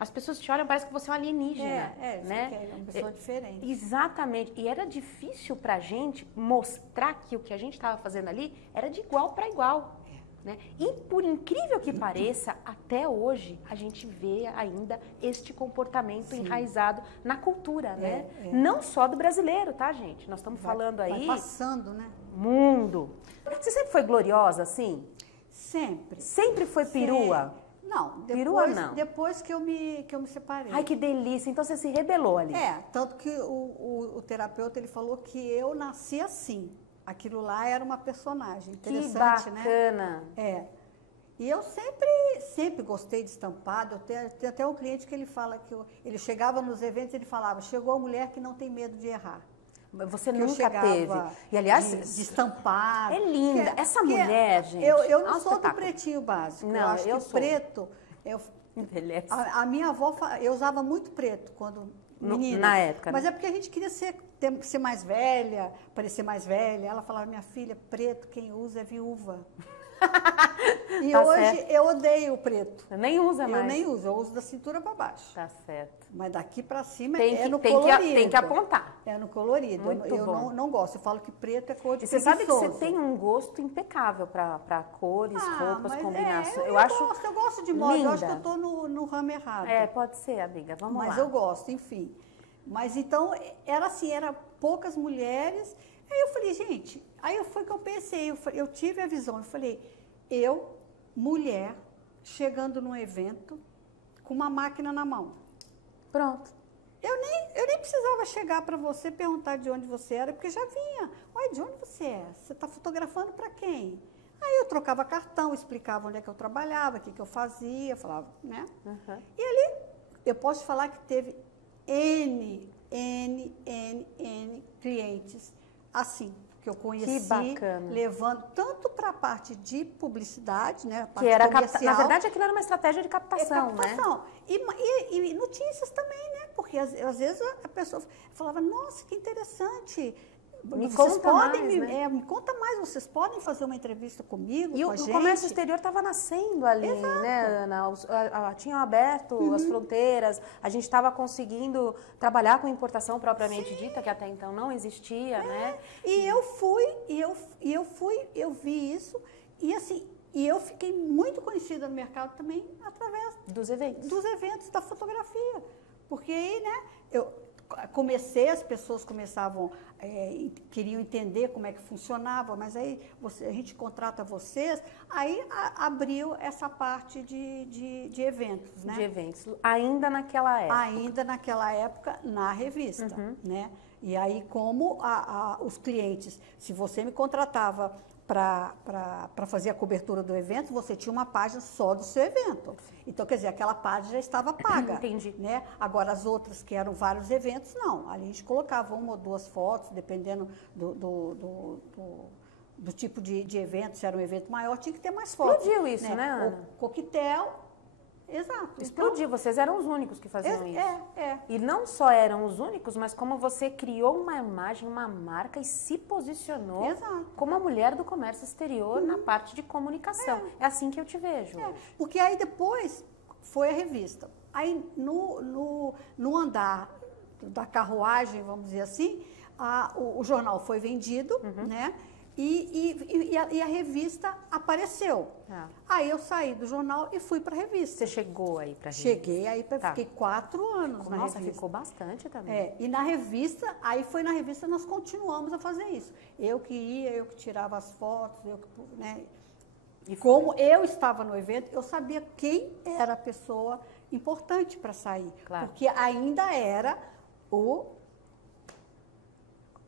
As pessoas te olham, parece que você é um alienígena. Né? É uma pessoa diferente. Exatamente. E era difícil pra gente mostrar que o que a gente estava fazendo ali era de igual para igual. Né? E por incrível que pareça, até hoje a gente vê ainda este comportamento enraizado na cultura, né? Não só do brasileiro, tá, gente? Nós estamos falando aí... Vai passando, né? Mundo. Você sempre foi gloriosa, assim? Sempre. Sempre foi perua? Não, Perua não. Depois que eu me separei. Ai, que delícia. Então você se rebelou ali. Tanto que o terapeuta, ele falou que eu nasci assim. Aquilo lá era uma personagem. Interessante, que bacana. Né? E eu sempre gostei de estampado. Eu tenho até um cliente que ele fala que ele chegava nos eventos e ele falava, chegou a mulher que não tem medo de errar. Você nunca teve. E aliás, de estampado. É linda. Essa mulher, gente. Eu não sou do pretinho básico. Não, eu acho que preto. Envelhece. A minha avó, eu usava muito preto quando menina. Na época. Mas é porque a gente queria ser mais velha, parecer mais velha. Ela falava, minha filha, preto quem usa é viúva. E tá hoje certo. eu odeio o preto. Nem usa mais. Eu nem uso, eu uso da cintura para baixo. Tá certo. Mas daqui para cima no colorido. Tem que apontar. É no colorido. Muito eu bom. não gosto. Eu falo que preto é cor de Você sabe que você tem um gosto impecável para cores, roupas, combinações. Eu gosto de moda. Linda. Eu acho que eu estou no ramo errado. Pode ser, amiga. Vamos lá. Mas eu gosto, enfim. Mas então, era assim, era poucas mulheres. Aí eu falei, gente, foi que eu pensei, eu tive a visão, eu falei, mulher, chegando num evento, com uma máquina na mão. Pronto. Eu nem precisava chegar para você, perguntar de onde você era, porque já vinha. Ué, de onde você é? Você está fotografando para quem? Aí eu trocava cartão, explicava onde é que eu trabalhava, o que eu fazia, falava, né? Uhum. E ali, eu posso falar que teve N clientes assim, que eu conheci, levando tanto para a parte de publicidade, né, a parte que era comercial. Na verdade, aquilo era uma estratégia de captação, né? E notícias também, né? Porque às vezes a pessoa falava, nossa, que interessante. Me conta mais, vocês podem fazer uma entrevista comigo, com a gente? E o comércio exterior estava nascendo ali, né, Ana? Tinham aberto as fronteiras, a gente estava conseguindo trabalhar com importação propriamente dita, que até então não existia, né? E eu vi isso, e assim, eu fiquei muito conhecida no mercado também através dos eventos da fotografia. Porque aí, né, as pessoas começavam, queriam entender como é que funcionava, mas aí a gente contrata vocês, aí abriu essa parte de eventos, né? De eventos, ainda naquela época. Ainda naquela época, na revista, né? E aí, como os clientes, se você me contratava para fazer a cobertura do evento, você tinha uma página só do seu evento. Então, quer dizer, aquela página já estava paga. Entendi. Né? Agora, as outras, que eram vários eventos, não. Ali a gente colocava uma ou duas fotos, dependendo do tipo de evento. Se era um evento maior, tinha que ter mais fotos. Explodiu isso, né, Ana? O coquetel... Exato. Explodiu, então, vocês eram os únicos que faziam isso. É. E não só eram os únicos, mas como você criou uma imagem, uma marca e se posicionou como a mulher do comércio exterior na parte de comunicação. É assim que eu te vejo. Porque aí depois foi a revista. Aí no andar da carruagem, vamos dizer assim, o jornal foi vendido, né? E a revista apareceu. Aí eu saí do jornal e fui para a revista. Você chegou aí para a revista? Cheguei aí, fiquei 4 anos na revista. Nossa, ficou bastante também. E na revista, foi na revista nós continuamos a fazer isso. Eu que ia, eu que tirava as fotos, né? E como eu estava no evento, eu sabia quem era a pessoa importante para sair. Claro. Porque ainda era o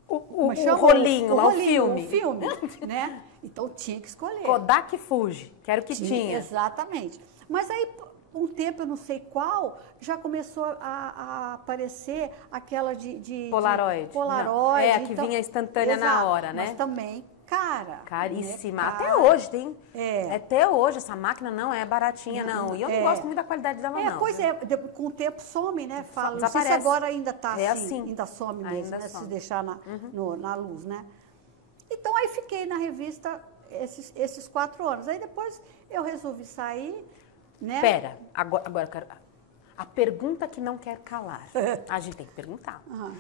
rolinho, o filme. O filme, né? Então tinha que escolher. Kodak Fuji, que era o que tinha. Exatamente. Mas aí, um tempo, eu não sei qual, já começou a aparecer aquela de Polaroid. Polaroid. A que vinha instantânea na hora, né? Mas também caríssima. Né? Até hoje tem. Até hoje, essa máquina não é baratinha, não. E eu não gosto muito da qualidade dela, não. Pois com o tempo some, né? Fala, não sei se agora ainda está assim. Ainda some mesmo, ainda né? some. Se deixar na luz, né? Então, aí fiquei na revista esses 4 anos. Aí depois eu resolvi sair, né? Pera, agora eu quero... A pergunta que não quer calar. A gente tem que perguntar. Aham.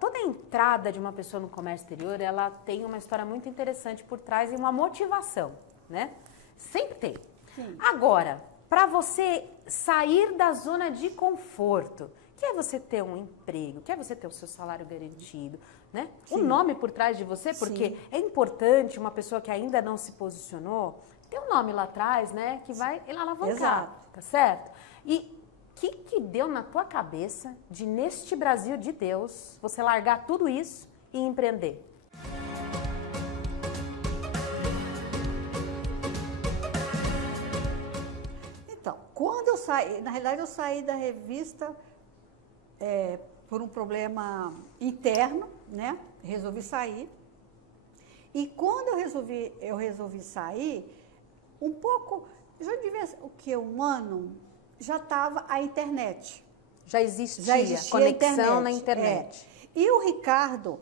Toda entrada de uma pessoa no comércio exterior, ela tem uma história muito interessante por trás e uma motivação, né? Sempre tem. Sim. Agora, para você sair da zona de conforto, que é você ter um emprego, que é você ter o seu salário garantido, né? Sim. Um nome por trás de você, porque Sim. é importante uma pessoa que ainda não se posicionou, ter um nome lá atrás, né? Que vai alavancar, Exato. tá certo? E o que deu na tua cabeça de, neste Brasil de Deus, você largar tudo isso e empreender? Então, quando eu saí, na realidade eu saí da revista por um problema interno, né? Resolvi sair. E quando eu resolvi sair, um pouco, já devia ser, o que, um ano, já estava a internet. Já existia a conexão na internet. E o Ricardo,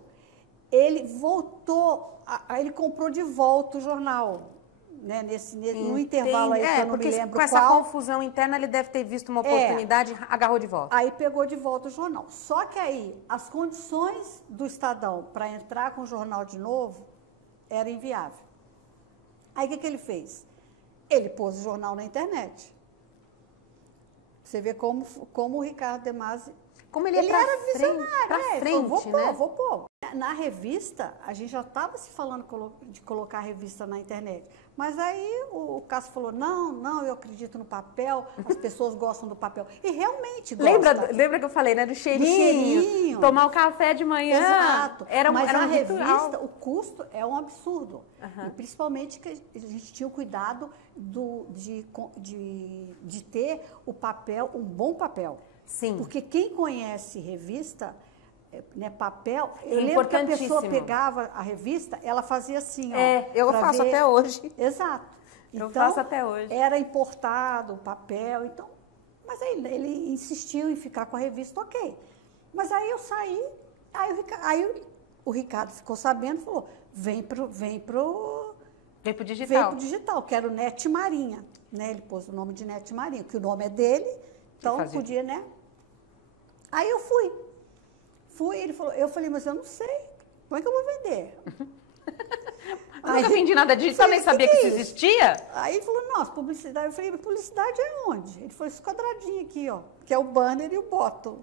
ele voltou, ele comprou de volta o jornal, né? No intervalo aí, que eu não me lembro com essa confusão interna, ele deve ter visto uma oportunidade, agarrou de volta. Aí pegou de volta o jornal. Só que aí, as condições do Estadão para entrar com o jornal de novo, era inviável. Aí o que ele fez? Ele pôs o jornal na internet. Você vê como o Ricardo De Masi... Como ele era visionário. Pra frente, Vou pôr. Na revista, a gente já estava se falando de colocar a revista na internet. Mas aí o Cássio falou, não, eu acredito no papel, as pessoas gostam do papel. E realmente gostam. Lembra que eu falei, né? Do cheirinho. Tomar o café de manhã. Exato. Mas na um revista, o custo é um absurdo. Uhum. E principalmente que a gente tinha o cuidado de ter o papel, um bom papel. Sim. Porque quem conhece revista, né, papel, eu lembro que a pessoa pegava a revista, ela fazia assim, ó. Eu faço até hoje. Exato. Eu faço até hoje. Era importado o papel, então, mas aí ele insistiu em ficar com a revista, ok. Mas aí eu saí, aí o Ricardo ficou sabendo e falou, vem pro digital, quero Nete Marinha, né? Ele pôs o nome de Nete Marinha, que o nome é dele, então podia, né? Aí eu fui, ele falou, eu falei, mas eu não sei, como é que eu vou vender? Eu nunca vendi nada disso, eu nem sabia que isso existia. Aí ele falou, nossa, publicidade. Eu falei, publicidade é onde? Ele falou, esse quadradinho aqui, ó, que é o banner e o bottom.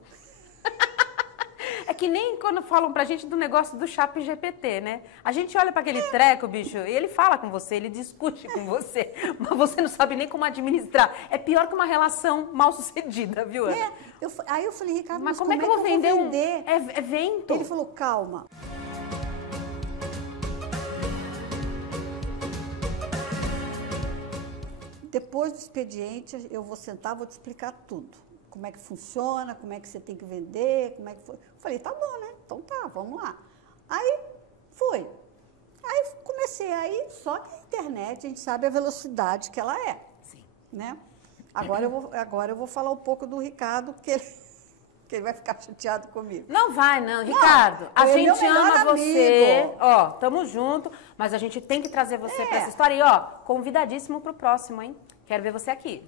É que nem quando falam pra gente do negócio do Chat GPT, né? A gente olha pra aquele treco, bicho, e ele fala com você, ele discute com você, mas você não sabe nem como administrar. É pior que uma relação mal sucedida, viu, Ana? Aí eu falei, Ricardo, mas como é que eu vou vender um evento? Ele falou, calma. Depois do expediente, eu vou sentar, vou te explicar tudo. Como é que funciona, como é que você tem que vender, como é que foi. Eu falei, tá bom, né? Então tá, vamos lá. Aí, fui. Aí comecei aí, só que a internet, a gente sabe a velocidade que ela é. Sim. Né? Agora eu vou falar um pouco do Ricardo, que ele vai ficar chateado comigo. Não vai, não. Ricardo, a gente ama você. Ó, tamo junto, mas a gente tem que trazer você pra essa história. E, ó, convidadíssimo pro próximo, hein? Quero ver você aqui.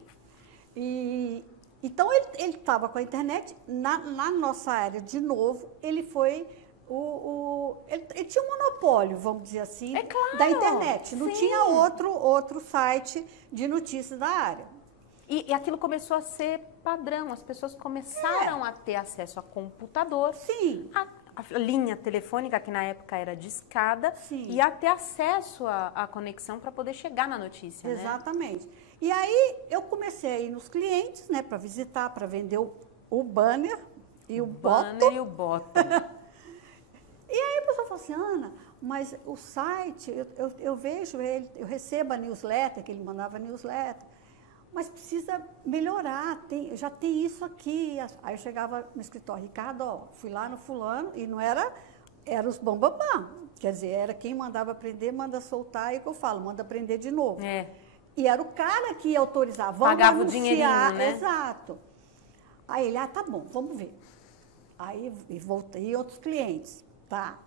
Então, ele estava com a internet, na nossa área, de novo, ele foi ele tinha um monopólio, vamos dizer assim, da internet. Não tinha outro site de notícias da área. E aquilo começou a ser padrão, as pessoas começaram a ter acesso a computador. Sim. A linha telefônica, que na época era discada, sim, e a ter acesso à conexão para poder chegar na notícia. Exatamente. Né? E aí eu comecei a ir nos clientes, né, para visitar, para vender o banner e o bottom. E aí a pessoa falou assim, Ana, mas o site, eu vejo ele, eu recebo a newsletter, que ele mandava newsletter, mas precisa melhorar, já tem isso aqui. Aí eu chegava no escritório, Ricardo, ó, fui lá no fulano, e não era os bambambam. Quer dizer, era quem mandava aprender, manda soltar, e o que eu falo, manda aprender de novo. E era o cara que ia autorizar, vamos pagava anunciar, o dinheirinho, né? Exato. Aí ele, tá bom, vamos ver. Aí voltei outros clientes, tá?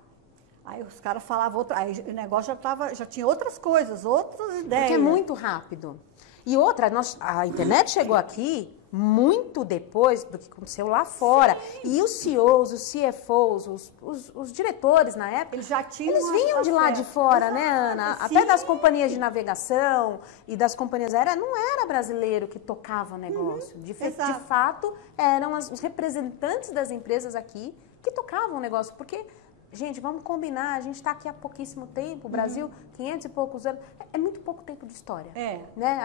Aí os caras falavam, aí o negócio já tinha outras coisas, outras ideias. Porque é muito rápido. E outra, a internet chegou aqui muito depois do que aconteceu lá fora. Sim. E os CEOs, os CFOs, os diretores na época, eles vinham de lá de fora, né, Ana? Sim. Até das companhias de navegação e das companhias aéreas, não era brasileiro que tocava o negócio. De fato, eram os representantes das empresas aqui que tocavam o negócio, porque... Gente, vamos combinar, a gente está aqui há pouquíssimo tempo, o Brasil, 500 e poucos anos, é muito pouco tempo de história. Né?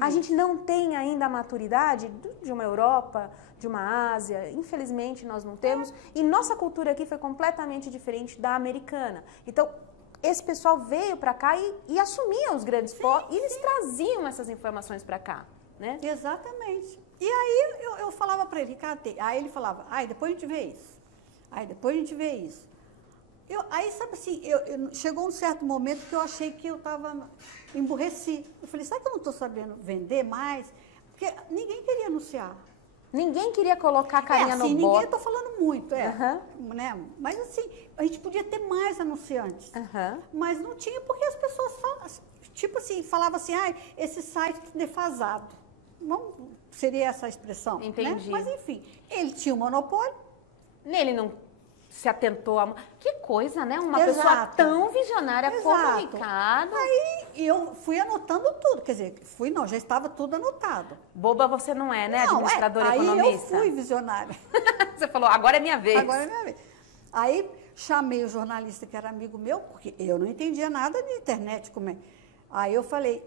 A gente não tem ainda a maturidade de uma Europa, de uma Ásia, infelizmente nós não temos, e nossa cultura aqui foi completamente diferente da americana. Então, esse pessoal veio para cá e assumiam os grandes postos, e eles traziam essas informações para cá. Né? Exatamente. E aí eu falava para ele, aí ele falava, depois a gente vê isso, depois a gente vê isso. Aí, sabe assim, chegou um certo momento que eu achei que eu estava emburreci. Eu falei, sabe que eu não estou sabendo vender mais? Porque ninguém queria anunciar. Ninguém queria colocar a carinha no ninguém, bota. eu estou falando muito, né? Mas assim, a gente podia ter mais anunciantes. Mas não tinha, porque as pessoas tipo assim, falavam assim, esse site é defasado. Não seria essa a expressão. Entendi. Né? Mas enfim, ele tinha um monopólio. Ele não se atentou a... Que coisa, né? Uma pessoa tão visionária, comunicada. Aí eu fui anotando tudo. Quer dizer, já estava tudo anotado. Boba você não é, né? Administradora economista. Aí eu fui visionária. Você falou, agora é minha vez. Agora é minha vez. Aí chamei o jornalista que era amigo meu, porque eu não entendia nada de internet. Aí eu falei,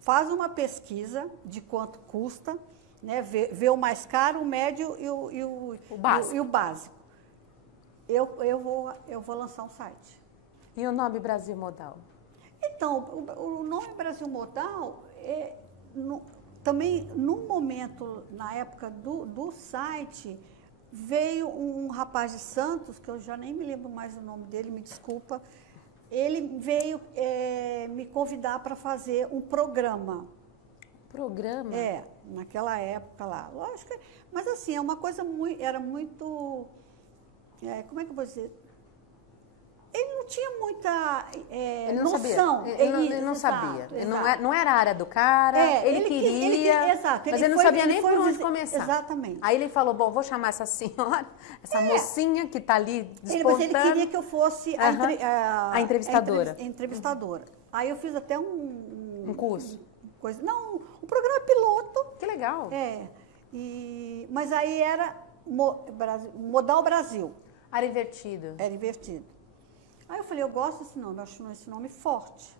faz uma pesquisa de quanto custa, né? Vê o mais caro, o médio e o básico. Eu vou lançar um site. E o nome Brasil Modal? Então, o nome Brasil Modal, também, num momento, na época do site, veio um rapaz de Santos, que eu já nem me lembro mais o nome dele, me desculpa, ele veio me convidar para fazer um programa. Programa? Naquela época lá. Lógico, mas assim, uma coisa era muito... como é que eu vou dizer? Ele não tinha muita noção. Ele não sabia. Não era a área do cara, ele queria, mas ele não sabia nem por onde começar. Exatamente. Aí ele falou, bom, vou chamar essa senhora, essa mocinha que está ali despontando. Mas ele queria que eu fosse a entrevistadora. Entrevistadora. Aí eu fiz até um curso. Um programa piloto. Que legal. Mas aí era Modal Brasil. Era invertido. Era invertido. Aí eu falei, eu gosto desse nome, eu acho esse nome forte.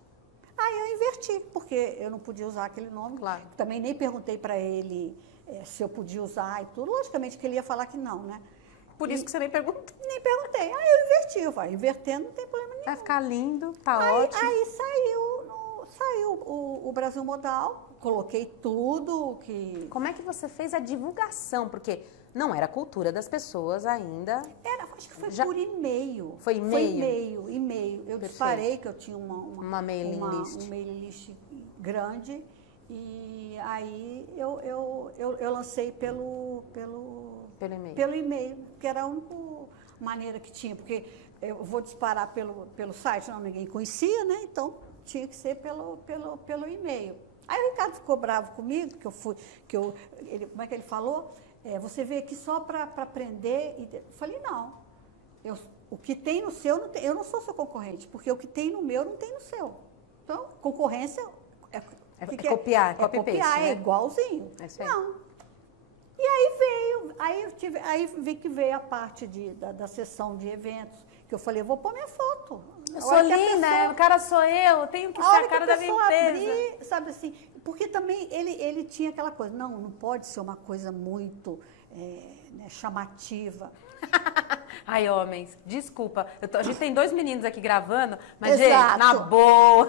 Aí eu inverti, porque eu não podia usar aquele nome. Claro. Também nem perguntei para ele se eu podia usar e tudo. Logicamente que ele ia falar que não, né? Por isso que você nem perguntou. Nem perguntei. Aí eu inverti. Eu falei, invertendo não tem problema nenhum. Vai ficar lindo, tá ótimo. Aí saiu o Brasil Modal, coloquei tudo que... Como é que você fez a divulgação? Porque... Não era a cultura das pessoas ainda. Acho que foi por e-mail. Foi e-mail? Foi e-mail. Eu disparei que eu tinha uma mailing list. Um mailing list grande. E aí eu lancei pelo e-mail. Pelo e-mail, que era a única maneira que tinha. Porque eu vou disparar pelo site, ninguém conhecia, né? Então tinha que ser pelo e-mail. Aí o Ricardo ficou bravo comigo, como é que ele falou? Você veio aqui só para aprender. Eu falei, não. O que tem no seu, eu não sou seu concorrente, porque o que tem no meu não tem no seu. Então, concorrência copiar, copiar, né? Igualzinho. Não. E aí vi que veio a parte da sessão de eventos, que eu falei, eu vou pôr minha foto. Eu sou linda, o cara sou eu tenho que ser a cara da minha empresa. Abrir, sabe assim, porque também ele tinha aquela coisa, não pode ser uma coisa muito chamativa. Ai, homens, desculpa. A gente tem 2 meninos aqui gravando, mas, gente, na boa,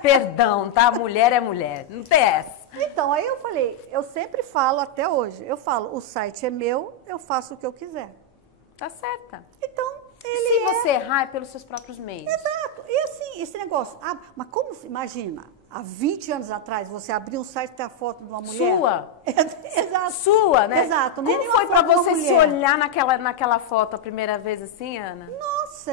perdão, tá? Mulher é mulher, não tem essa. Então, aí eu falei, eu sempre falo até hoje, eu falo, o site é meu, eu faço o que eu quiser. Tá certa. Então, se você errar, é pelos seus próprios meios. Exato. E assim, esse negócio, mas como, imagina, há 20 anos atrás, você abriu um site e tem a foto de uma mulher? Sua? Exato. Sua, né? Exato. Como foi para você se olhar naquela foto a primeira vez assim, Ana? Nossa,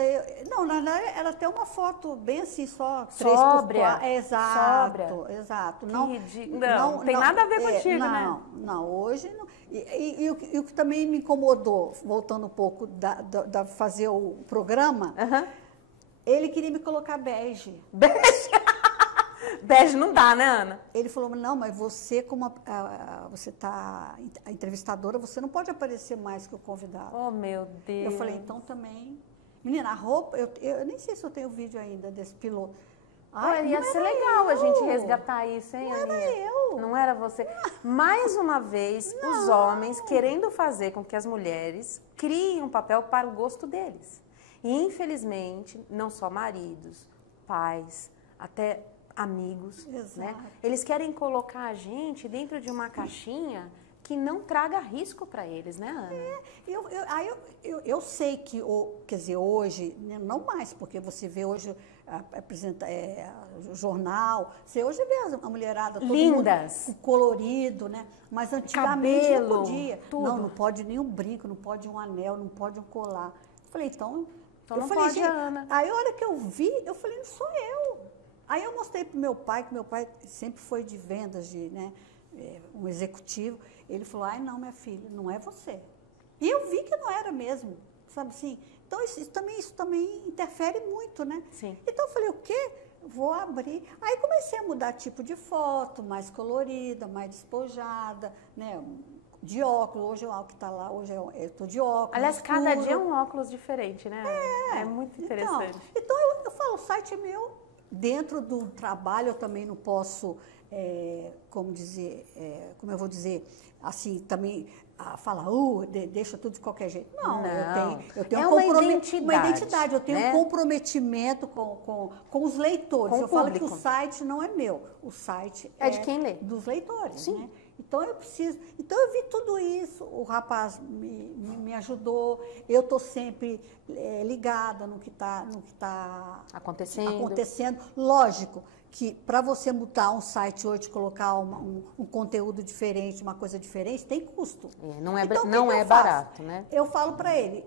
não, na verdade, era até uma foto bem assim, só 3x4. Exato, Sóbria. exato. Não tem nada a ver contigo, né? Não, hoje não. E o que também me incomodou, voltando um pouco da fazer o programa, ele queria me colocar bege. Bege? Bege não dá, né, Ana? Ele falou, não, mas você, como você tá a entrevistadora, você não pode aparecer mais que o convidado. Oh, meu Deus. Eu falei, então também... Menina, a roupa, eu nem sei se eu tenho vídeo ainda desse piloto. Ai, ia ser legal a gente resgatar isso, hein, Aninha? Não era eu. Não era você. Mais uma vez, os homens querendo fazer com que as mulheres criem um papel para o gosto deles. E, infelizmente, não só maridos, pais, até amigos, né? Eles querem colocar a gente dentro de uma caixinha que não traga risco para eles, né, Ana? Eu sei que, quer dizer, hoje, não mais, porque você vê hoje, apresenta jornal, você hoje vê a mulherada todo lindas, mundo, colorido, né? Mas antigamente cabelo, não podia. tudo. Não pode nem um brinco, não pode um anel, não pode um colar. Eu falei, então não pode, Ana. Aí a hora que eu vi, eu falei, não sou eu. Aí eu mostrei pro meu pai, que meu pai sempre foi de vendas, né, um executivo. Ele falou, ai não, minha filha, não é você. E eu vi que não era mesmo, sabe assim? Então isso também interfere muito, né? Sim. Então eu falei, o quê? Vou abrir. Aí comecei a mudar tipo de foto, mais colorida, mais despojada, né? De óculos, hoje o que está lá, hoje eu estou de óculos. Aliás, cada dia é um óculos diferente, né? É muito interessante. Então eu falo, o site é meu. Dentro do trabalho eu também não posso, como eu vou dizer, assim, também falar, deixa tudo de qualquer jeito. Não. Eu tenho uma identidade, eu tenho né? um comprometimento com os leitores. Com eu o falo público. que o site não é meu, o site é de quem lê. Dos leitores, Sim. né? Então eu preciso. Então eu vi tudo isso, o rapaz me ajudou, eu estou sempre ligada no que está acontecendo. Lógico que para você mudar um site hoje, colocar um conteúdo diferente, uma coisa diferente, tem custo. Não é barato, né? Eu falo para ele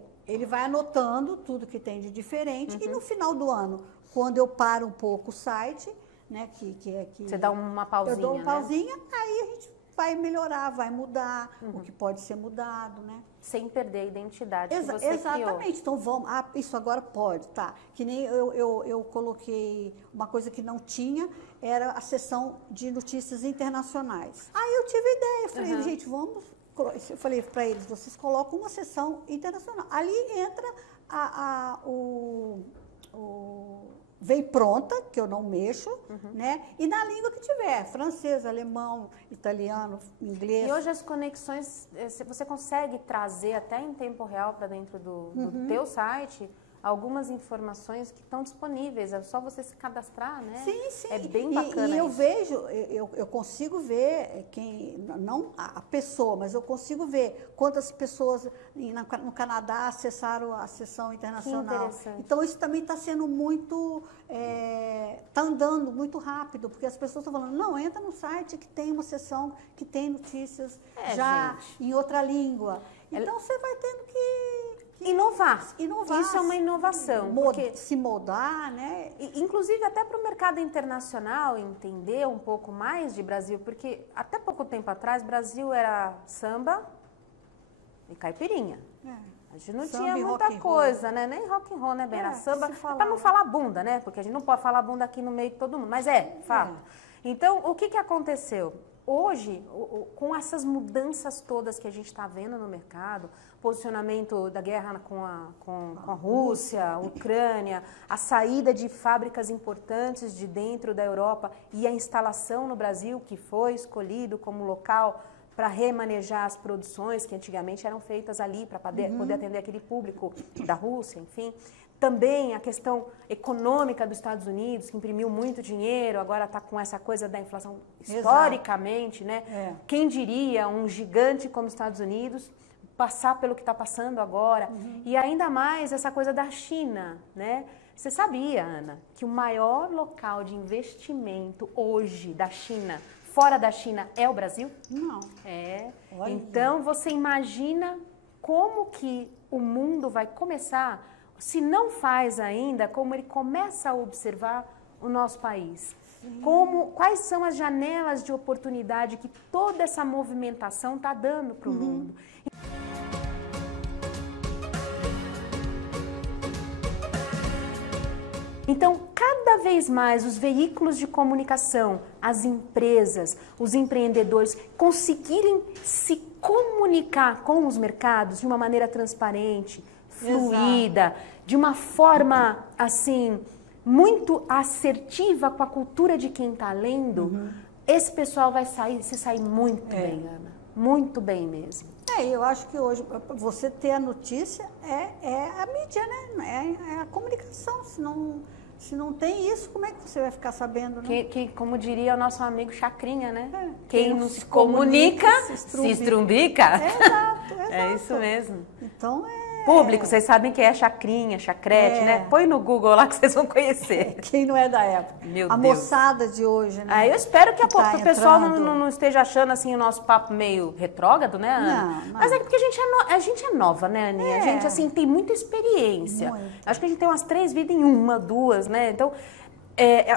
vai anotando tudo que tem de diferente e no final do ano, quando eu paro um pouco o site, né, que você dá uma pausinha, eu dou uma pausinha, aí a gente vai melhorar, vai mudar o que pode ser mudado, né? Sem perder a identidade que você exatamente. criou. Então vamos, isso agora pode, tá? Que nem eu coloquei uma coisa que não tinha, era a seção de notícias internacionais. Aí eu tive ideia, falei, gente, eu falei para eles, vocês colocam uma seção internacional. Ali entra vem pronta, que eu não mexo, né? E na língua que tiver, francês, alemão, italiano, inglês. E hoje as conexões, você consegue trazer até em tempo real para dentro do teu site algumas informações que estão disponíveis, é só você se cadastrar, né? Sim. É bem bacana E eu isso. vejo, eu consigo ver não a pessoa, mas eu consigo ver quantas pessoas no Canadá acessaram a sessão internacional. Que interessante. Então isso também está sendo muito, está andando muito rápido, porque as pessoas estão falando, não, entra no site que tem uma sessão que tem notícias em outra língua. Então você vai tendo que inovar. Isso é uma inovação. Se moldar, né? Inclusive até para o mercado internacional entender um pouco mais de Brasil, porque até pouco tempo atrás, Brasil era samba e caipirinha. A gente não tinha muita coisa, né? Nem rock and roll, né, bem? Era samba, para não falar bunda, né? Porque a gente não pode falar bunda aqui no meio de todo mundo, mas fato. Então, o que aconteceu? Hoje, com essas mudanças todas que a gente está vendo no mercado, posicionamento da guerra com a Rússia, Ucrânia, a saída de fábricas importantes de dentro da Europa e a instalação no Brasil, que foi escolhido como local para remanejar as produções que antigamente eram feitas ali, para poder atender aquele público da Rússia, enfim. Também a questão econômica dos Estados Unidos, que imprimiu muito dinheiro, agora está com essa coisa da inflação historicamente, né? Quem diria um gigante como os Estados Unidos passar pelo que está passando agora? E ainda mais essa coisa da China, né? Você sabia, Ana, que o maior local de investimento hoje da China, fora da China, é o Brasil? Não. É. Olha. Então, você imagina como que o mundo vai começar, se não faz ainda, como ele começa a observar o nosso país. Quais são as janelas de oportunidade que toda essa movimentação está dando para o mundo. Então, cada vez mais os veículos de comunicação, as empresas, os empreendedores conseguirem se comunicar com os mercados de uma maneira transparente, fluida, de uma forma assim muito assertiva com a cultura de quem está lendo, esse pessoal vai se sair muito bem, Ana. Muito bem mesmo. Eu acho que hoje você ter a notícia é a mídia, né? É a comunicação. Se não tem isso, como é que você vai ficar sabendo, né? Como diria o nosso amigo Chacrinha, né? Quem não se comunica, se estrumbica. Exato. É isso mesmo. Então Público, vocês sabem que é Chacrinha, Chacrete, né? Põe no Google lá que vocês vão conhecer. Quem não é da época. Meu a Deus. Moçada de hoje, né? Eu espero que o pessoal entrando. não esteja achando assim o nosso papo meio retrógrado, né, Ana? Não. Mas é porque a gente é nova, né, Aninha? A gente, assim, tem muita experiência. Muito. Acho que a gente tem umas 3 vidas em uma, 2, né? Então,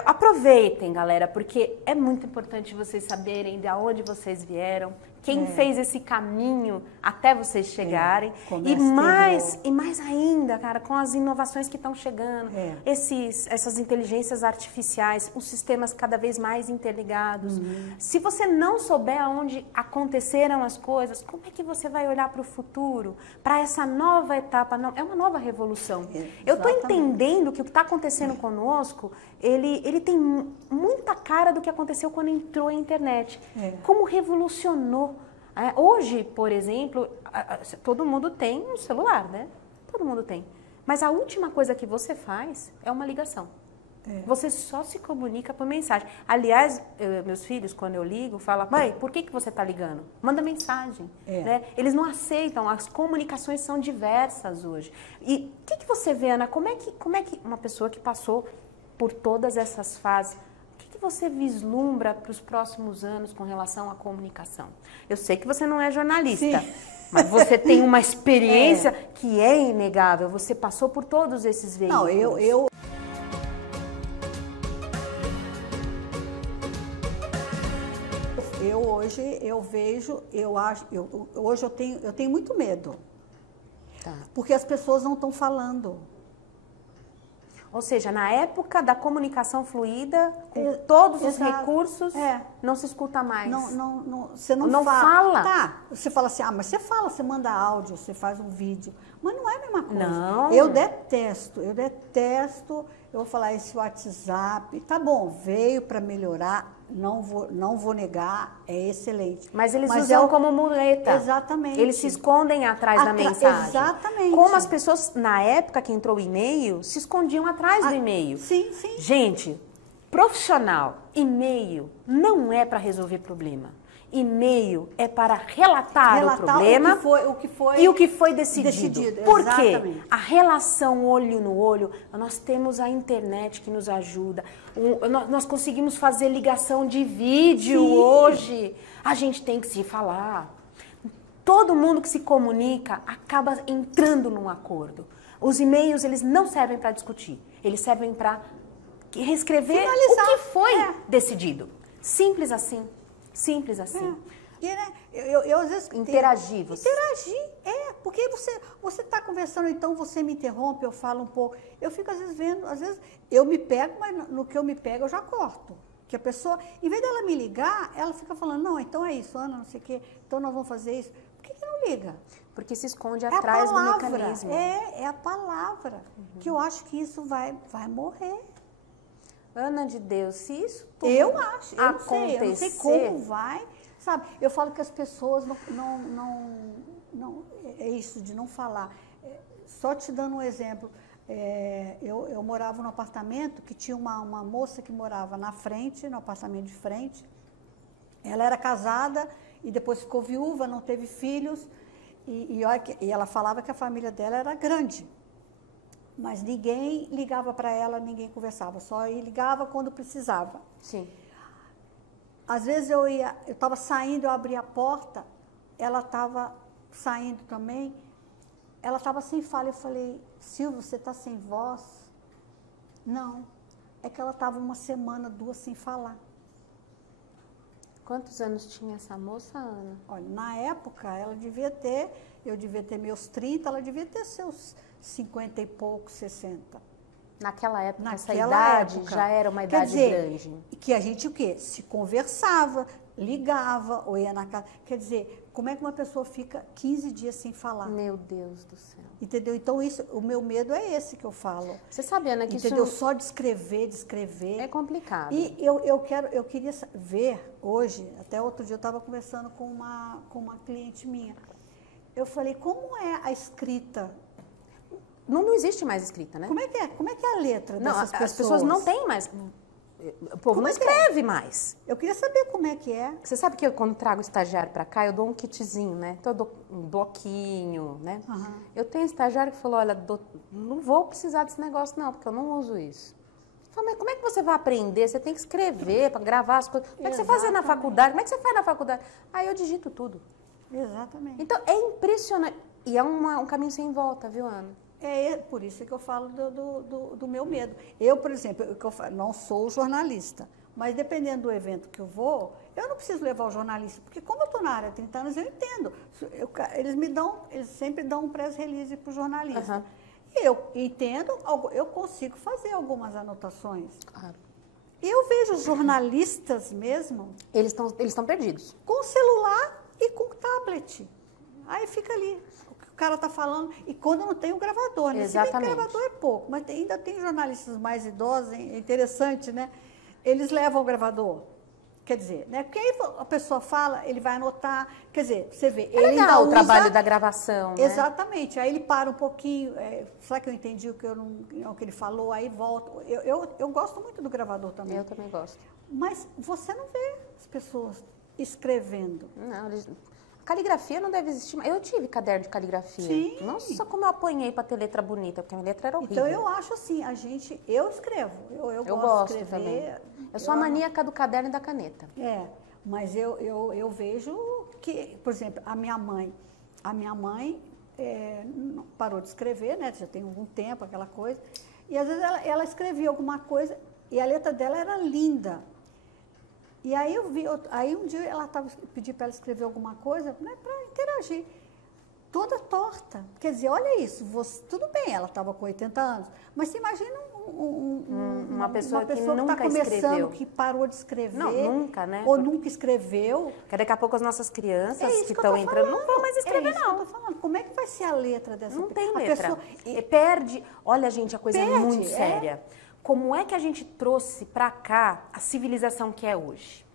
aproveitem, galera, porque é muito importante vocês saberem de onde vocês vieram, quem fez esse caminho até vocês chegarem. E mais ainda, cara, com as inovações que estão chegando, essas inteligências artificiais, os sistemas cada vez mais interligados. Se você não souber aonde aconteceram as coisas, como é que você vai olhar para o futuro, para essa nova etapa? Não, é uma nova revolução. Eu estou entendendo que o que está acontecendo conosco, ele tem muita cara do que aconteceu quando entrou a internet. Como revolucionou. Hoje, por exemplo, todo mundo tem um celular, né? Todo mundo tem. Mas a última coisa que você faz é uma ligação. Você só se comunica por mensagem. Aliás, meus filhos, quando eu ligo, falam, mãe, por que você está ligando? Manda mensagem. Né? Eles não aceitam, as comunicações são diversas hoje. E o que você vê, Ana? Como é que uma pessoa que passou por todas essas fases, o que você vislumbra para os próximos anos com relação à comunicação? Eu sei que você não é jornalista, mas você tem uma experiência que é inegável. Você passou por todos esses veículos. Não, hoje eu vejo, hoje eu tenho muito medo. Porque as pessoas não estão falando. Ou seja, na época da comunicação fluida, com todos os recursos, não se escuta mais. Você não fala. Tá. Você fala assim, mas você fala, você manda áudio, você faz um vídeo. Mas não é a mesma coisa. Não. Eu detesto. Eu vou falar esse WhatsApp. Tá bom, veio para melhorar, não vou negar, é excelente. Mas eles usam como muleta. Exatamente. Eles se escondem atrás da mensagem. Exatamente. Como as pessoas, na época que entrou o e-mail, se escondiam atrás do e-mail. Sim. Gente, profissional, e-mail não é para resolver problema. E-mail é para relatar o problema o que foi e o que foi decidido. Por exatamente. quê? A relação olho no olho, nós temos a internet que nos ajuda. Nós conseguimos fazer ligação de vídeo hoje. A gente tem que se falar. Todo mundo que se comunica acaba entrando num acordo. Os e-mails, eles não servem para discutir. Eles servem para reescrever finalizar. O que foi decidido. Simples assim. Simples assim. Eu às vezes... Interagir. Interagir, porque você está conversando, então você me interrompe, eu falo um pouco. Eu fico às vezes vendo, às vezes eu me pego, mas no que eu me pego eu já corto. Que a pessoa, em vez dela me ligar, ela fica falando, não, então é isso, Ana, não sei o quê, então nós vamos fazer isso. Por que não liga? Porque se esconde atrás do mecanismo. É a palavra, que eu acho que isso vai morrer. Ana de Deus, se isso tudo eu acho, eu acontecer, não sei como vai, sabe? Eu falo que as pessoas não é isso de não falar. Só te dando um exemplo, eu morava num apartamento que tinha uma moça que morava na frente, no apartamento de frente. Ela era casada e depois ficou viúva, não teve filhos e ela falava que a família dela era grande. Mas ninguém ligava para ela, ninguém conversava, só ligava quando precisava. Sim. Às vezes eu estava saindo, eu abria a porta, ela estava saindo também, ela estava sem fala, eu falei, Silvia, você está sem voz? Não, é que ela estava uma semana, 2 sem falar. Quantos anos tinha essa moça, Ana? Olha, na época, eu devia ter meus 30, ela devia ter seus 50 e pouco, 60. Naquela época, essa Naquela idade época. já era uma Quer idade dizer, grande. que a gente o quê? Se conversava, ligava, ou ia na casa. Quer dizer, como é que uma pessoa fica 15 dias sem falar? Meu Deus do céu. Entendeu? Então, o meu medo é esse que eu falo. Você sabe, Ana, que Entendeu? isso Só de escrever. é complicado. E eu queria ver hoje, até outro dia eu estava conversando com uma cliente minha. Eu falei, como é a escrita? Não existe mais escrita, né? Como é que é a letra Não, dessas pessoas? as pessoas não têm mais. O povo não escreve mais. Eu queria saber como é que é. Você sabe que eu, quando trago estagiário para cá, eu dou um kitzinho, né? Então, eu dou um bloquinho, né? Uhum. Eu tenho estagiário que falou, olha, não vou precisar desse negócio não, porque eu não uso isso. Eu falo, mas como é que você vai aprender? Você tem que escrever para gravar as coisas. Como é que você faz na faculdade? Como é que você faz na faculdade? Aí eu digito tudo. Exatamente. Então, é impressionante. E é um caminho sem volta, viu, Ana? É por isso que eu falo do meu medo. Eu, por exemplo, não sou jornalista, mas dependendo do evento que eu vou, eu não preciso levar o jornalista, porque como eu estou na área há 30 anos, eu entendo. Eles sempre dão um press release para o jornalista. Uhum. E eu entendo, eu consigo fazer algumas anotações. Claro. E eu vejo jornalistas mesmo Eles estão perdidos. com celular e com tablet. Aí fica ali. O cara está falando, e quando não tem o gravador, né? Exatamente. Se bem que gravador é pouco, mas ainda tem jornalistas mais idosos, é interessante, né? Eles levam o gravador. Quer dizer, né? Porque aí a pessoa fala, ele vai anotar, quer dizer, você vê, É ele legal ainda o usa, trabalho da gravação, né? Exatamente, aí ele para um pouquinho, será que eu entendi o que ele falou, aí volta. Eu gosto muito do gravador também. Eu também gosto. Mas você não vê as pessoas escrevendo. Não, caligrafia não deve existir mais. Eu tive caderno de caligrafia. Sim. Nossa, como eu apanhei para ter letra bonita, porque a minha letra era horrível. Então eu acho assim, eu escrevo, eu gosto de escrever. Também. Eu sou a maníaca do caderno e da caneta. Mas eu vejo que, por exemplo, a minha mãe parou de escrever, né? Já tem algum tempo, aquela coisa. E às vezes ela escrevia alguma coisa e a letra dela era linda. E aí aí um dia pedi para ela escrever alguma coisa, né, para interagir. Toda torta. Quer dizer, olha isso, tudo bem, ela estava com 80 anos, mas você imagina uma pessoa que está nunca começando, escreveu. que parou de escrever. Não, nunca, né? Ou nunca escreveu. Porque daqui a pouco as nossas crianças que eu estão tô entrando falando, não vão mais escrever, é isso não. que eu tô falando. Como é que vai ser a letra dessa Não tem a letra. pessoa- Perde. Olha, gente, a coisa é Perde, muito séria. Como é que a gente trouxe para cá a civilização que é hoje?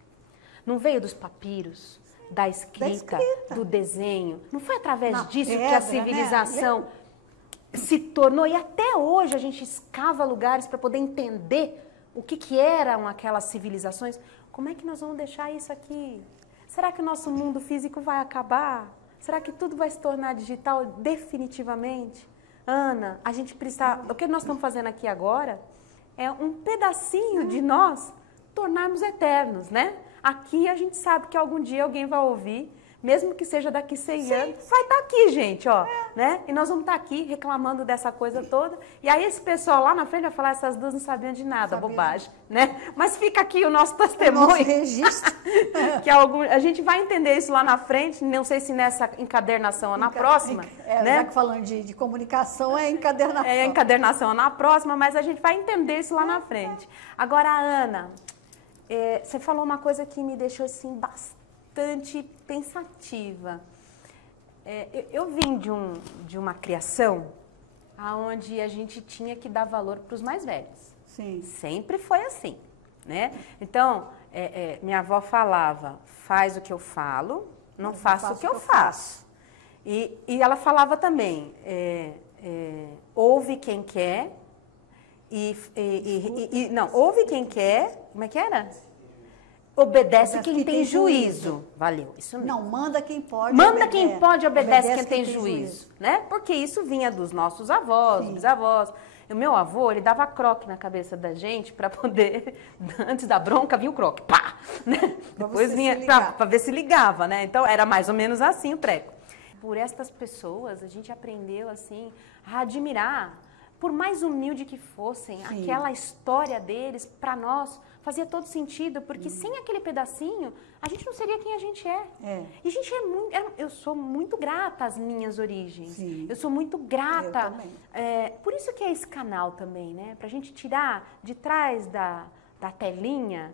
Não veio dos papiros, da escrita, do desenho. Não foi através disso que a civilização se tornou. E até hoje a gente escava lugares para poder entender o que eram aquelas civilizações. Como é que nós vamos deixar isso aqui? Será que o nosso mundo físico vai acabar? Será que tudo vai se tornar digital definitivamente? Ana, a gente precisa... O que nós estamos fazendo aqui agora é um pedacinho de nós tornarmos eternos, né? Aqui a gente sabe que algum dia alguém vai ouvir, mesmo que seja daqui 100 anos, vai estar aqui, gente, ó, né? E nós vamos estar aqui reclamando dessa coisa toda. E aí esse pessoal lá na frente vai falar, essas duas não sabiam de nada, bobagem, né? Mas fica aqui o nosso testemunho. O nosso registro. Que a gente vai entender isso lá na frente, não sei se nessa encadernação ou na próxima, né? Já que falando de comunicação, é encadernação. É encadernação na próxima, mas a gente vai entender isso lá na frente. Agora, Ana, você falou uma coisa que me deixou assim bastante pensativa. Eu vim de uma criação onde a gente tinha que dar valor para os mais velhos. Sim. Sempre foi assim, né? Então, minha avó falava, faz o que eu falo, não faço o que eu faço. E ela falava também, ouve quem quer não, ouve quem quer, como é que era? obedece quem tem juízo. Valeu, isso mesmo. Não, manda quem pode. Manda quem pode, obedece quem tem juízo, né? Porque isso vinha dos nossos avós, bisavós. O meu avô, ele dava croque na cabeça da gente para poder, antes da bronca, vinha o croque, pá! Né? Depois vinha para ver se ligava, né? Então era mais ou menos assim o treco. Por estas pessoas, a gente aprendeu assim a admirar, por mais humilde que fossem, aquela história deles, para nós, fazia todo sentido, porque sem aquele pedacinho, a gente não seria quem a gente é. E a gente eu sou muito grata às minhas origens. Sim. Eu sou muito grata. Eu também. Por isso que é esse canal também, né? Pra gente tirar de trás da telinha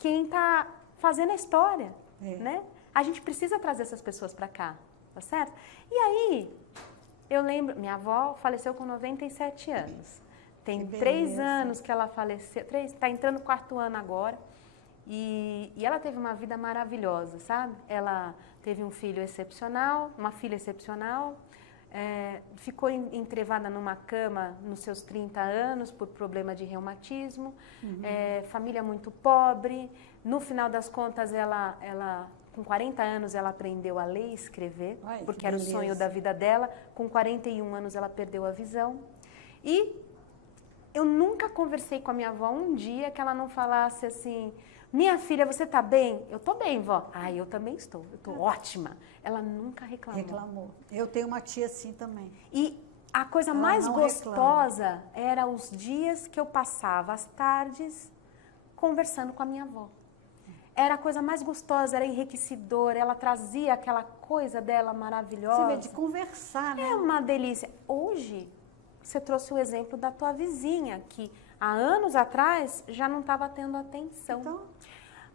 quem tá fazendo a história, né? A gente precisa trazer essas pessoas para cá, tá certo? E aí, eu lembro, minha avó faleceu com 97 anos. Tem 3 anos que ela faleceu, está entrando no 4º ano agora. E ela teve uma vida maravilhosa, sabe? Ela teve um filho excepcional, uma filha excepcional, ficou entrevada numa cama nos seus 30 anos por problema de reumatismo, família muito pobre. No final das contas, ela com 40 anos, ela aprendeu a ler e escrever, porque era o sonho da vida dela. Com 41 anos, ela perdeu a visão. E eu nunca conversei com a minha avó um dia que ela não falasse assim: minha filha, você tá bem? Eu tô bem, vó. Ah, eu também estou. Eu tô ótima. Ela nunca reclamou. Eu tenho uma tia assim também. E a coisa mais gostosa era os dias que eu passava as tardes conversando com a minha avó. Era a coisa mais gostosa, era enriquecedora, ela trazia aquela coisa dela maravilhosa. Você vê, de conversar, né? É uma delícia. Hoje, você trouxe o exemplo da tua vizinha, que há anos atrás já não estava tendo atenção. Então,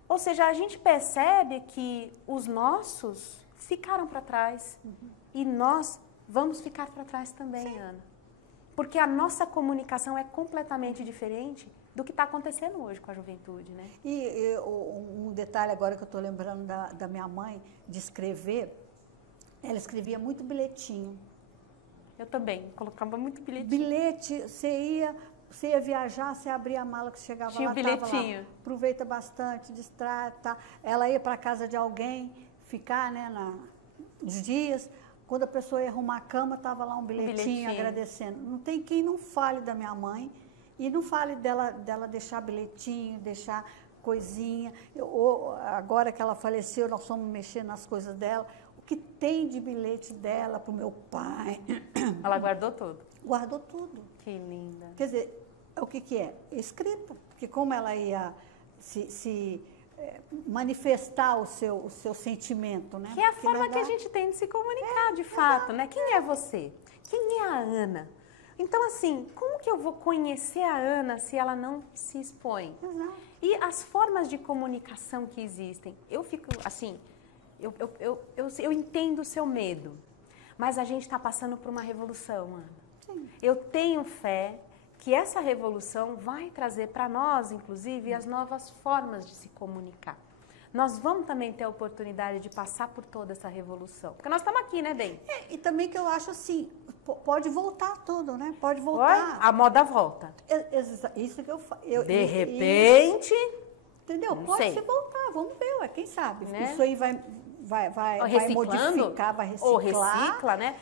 ou seja, a gente percebe que os nossos ficaram para trás e nós vamos ficar para trás também, Ana. Porque a nossa comunicação é completamente diferente do que está acontecendo hoje com a juventude, né? E um detalhe agora que eu estou lembrando da minha mãe, de escrever, ela escrevia muito bilhetinho. Eu também, colocava muito bilhetinho. Bilhete, você ia viajar, você abria a mala que chegava tinha lá, o bilhetinho. Lá, aproveita bastante, distrai, tá? Ela ia para a casa de alguém, ficar, né, nos dias. Quando a pessoa ia arrumar a cama, estava lá um bilhetinho agradecendo. Não tem quem não fale da minha mãe e não fale dela deixar bilhetinho, deixar coisinha. Agora que ela faleceu, nós fomos mexer nas coisas dela. O que tem de bilhete dela para o meu pai? Ela guardou tudo? Guardou tudo. Que linda. Quer dizer, o que é? Escrita. Porque como ela ia se manifestar o seu sentimento, né? Que é a forma que a gente tem de se comunicar, de fato, né? Quem é você? Quem é a Ana? Então, assim, como que eu vou conhecer a Ana se ela não se expõe? Exato. E as formas de comunicação que existem? Eu fico, assim, eu entendo o seu medo, mas a gente está passando por uma revolução, Ana. Sim. Eu tenho fé que essa revolução vai trazer para nós, inclusive, as novas formas de se comunicar. Nós vamos também ter a oportunidade de passar por toda essa revolução. Porque nós estamos aqui, né, Bem? E também que eu acho assim, pode voltar tudo, né? Pode voltar. A moda volta. Isso que eu falo. De repente... Entendeu? Pode se voltar, vamos ver, quem sabe. Né? Isso aí vai modificar, vai reciclar. Ou recicla, né?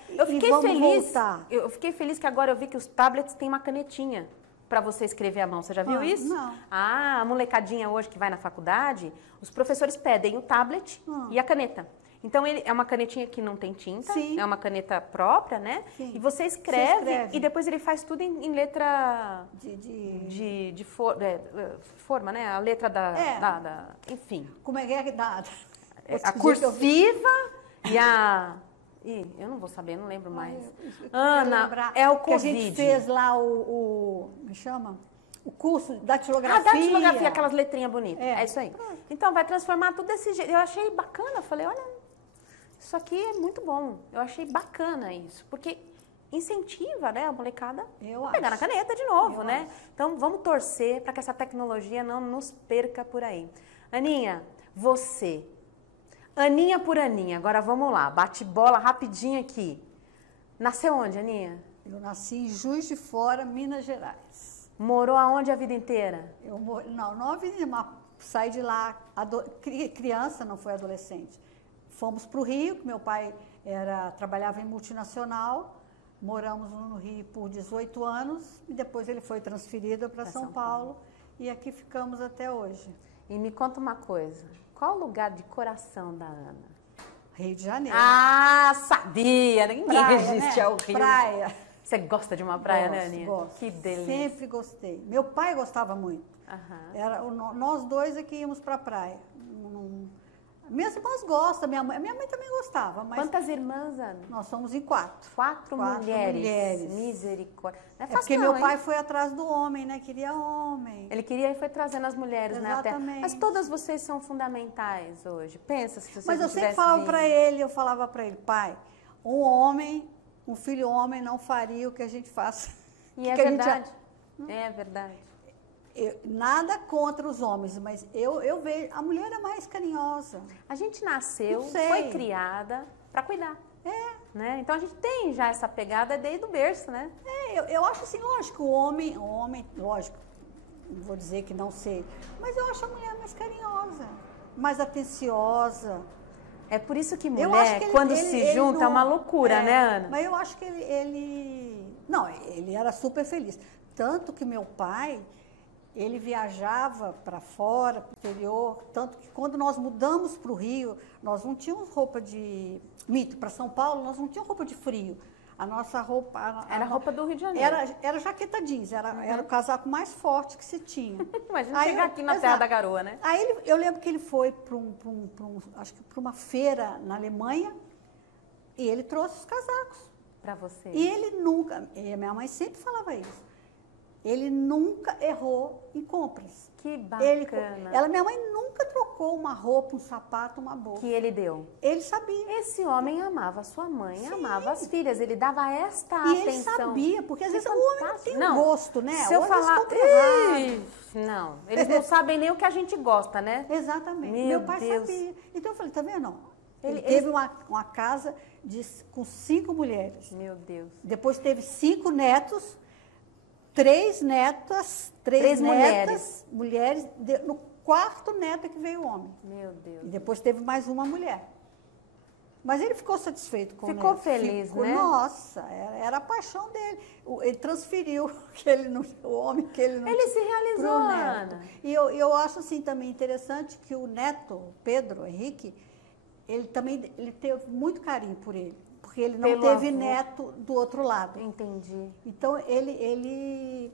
Eu fiquei feliz que agora eu vi que os tablets têm uma canetinha para você escrever à mão. Você já viu isso? Não. Ah, a molecadinha hoje que vai na faculdade, os professores pedem o tablet e a caneta. Então, é uma canetinha que não tem tinta, é uma caneta própria, né? Sim. E você escreve e depois ele faz tudo em letra de forma, né? A letra enfim. Como é que é? A cursiva e a... eu não vou saber, não lembro mais. Ana, é o Covid. Que a gente fez lá me chama? O curso da datilografia. Ah, datilografia, aquelas letrinhas bonitas. É isso aí. Então, vai transformar tudo desse jeito. Eu achei bacana, eu falei, olha, isso aqui é muito bom. Eu achei bacana isso, porque incentiva, né, a molecada a pegar na caneta de novo, né? Então, vamos torcer para que essa tecnologia não nos perca por aí. Aninha, você... Aninha por Aninha, agora vamos lá, bate bola rapidinho aqui. Nasceu onde, Aninha? Eu nasci em Juiz de Fora, Minas Gerais. Morou aonde a vida inteira? Eu moro, não a vida, mas saí de lá, criança, não foi adolescente. Fomos para o Rio, que meu pai trabalhava em multinacional, moramos no Rio por 18 anos e depois ele foi transferido para São Paulo e aqui ficamos até hoje. E me conta uma coisa, qual o lugar de coração da Ana? Rio de Janeiro. Ah, sabia! Ninguém praia, resiste né? ao Rio. Praia. Você gosta de uma praia, né, Aninha? Gosto. Que delícia. Sempre gostei. Meu pai gostava muito. Nós dois é que íamos para a praia. Minhas irmãs gostam, minha mãe também gostava. Mas quantas irmãs, Ana? nós somos em 4. Quatro mulheres. Misericórdia. Não é fácil porque não, meu pai foi atrás do homem, né? Queria homem. Ele queria e foi trazendo as mulheres, né? Exatamente. Mas todas vocês são fundamentais hoje. Pensa se vocês Mas não eu sempre falava para ele, pai, um filho homem não faria o que a gente faz. E é verdade. É verdade. Nada contra os homens, mas eu vejo, a mulher é mais carinhosa. A gente nasceu, foi criada para cuidar. Né? Então a gente tem já essa pegada desde o berço, né? Eu acho assim, lógico, o homem, lógico, não vou dizer que não sei, mas eu acho a mulher mais carinhosa, mais atenciosa. É por isso que mulher, quando se junta, é uma loucura, né, Ana? Mas eu acho que ele era super feliz. Tanto que meu pai, ele viajava para fora, para o interior, tanto que quando nós mudamos para o Rio, nós não tínhamos roupa para São Paulo, nós não tínhamos roupa de frio. A nossa roupa... Era roupa do Rio de Janeiro. Era jaqueta jeans, era o casaco mais forte que se tinha. Imagina chegar aqui na Terra da Garoa, né? Aí eu lembro que ele foi acho que para uma feira na Alemanha e ele trouxe os casacos. Para você. E ele nunca, minha mãe sempre falava isso, ele nunca errou em compras. Que bacana. Minha mãe nunca trocou uma roupa, um sapato, uma bolsa. Que ele deu. Ele sabia. Esse homem amava a sua mãe, amava as filhas, ele dava esta atenção. E ele sabia, porque às vezes o homem não tem um gosto, né? Se eu falar, não, eles não sabem nem o que a gente gosta, né? Exatamente. Meu pai sabia. Então eu falei, tá vendo? Ele teve uma casa com 5 mulheres. Meu Deus. Depois teve 5 netos, 3 netas, 3 mulheres, no 4º neto é que veio o homem. Meu Deus. E depois teve mais uma mulher. Mas ele ficou satisfeito com o neto. Ficou feliz, né? Nossa, era a paixão dele. Ele transferiu o homem que ele não Ele se realizou, Ana. E eu acho assim também interessante que o neto, Pedro Henrique, ele teve muito carinho por ele. Porque ele não teve neto do outro lado. Entendi. Então, ele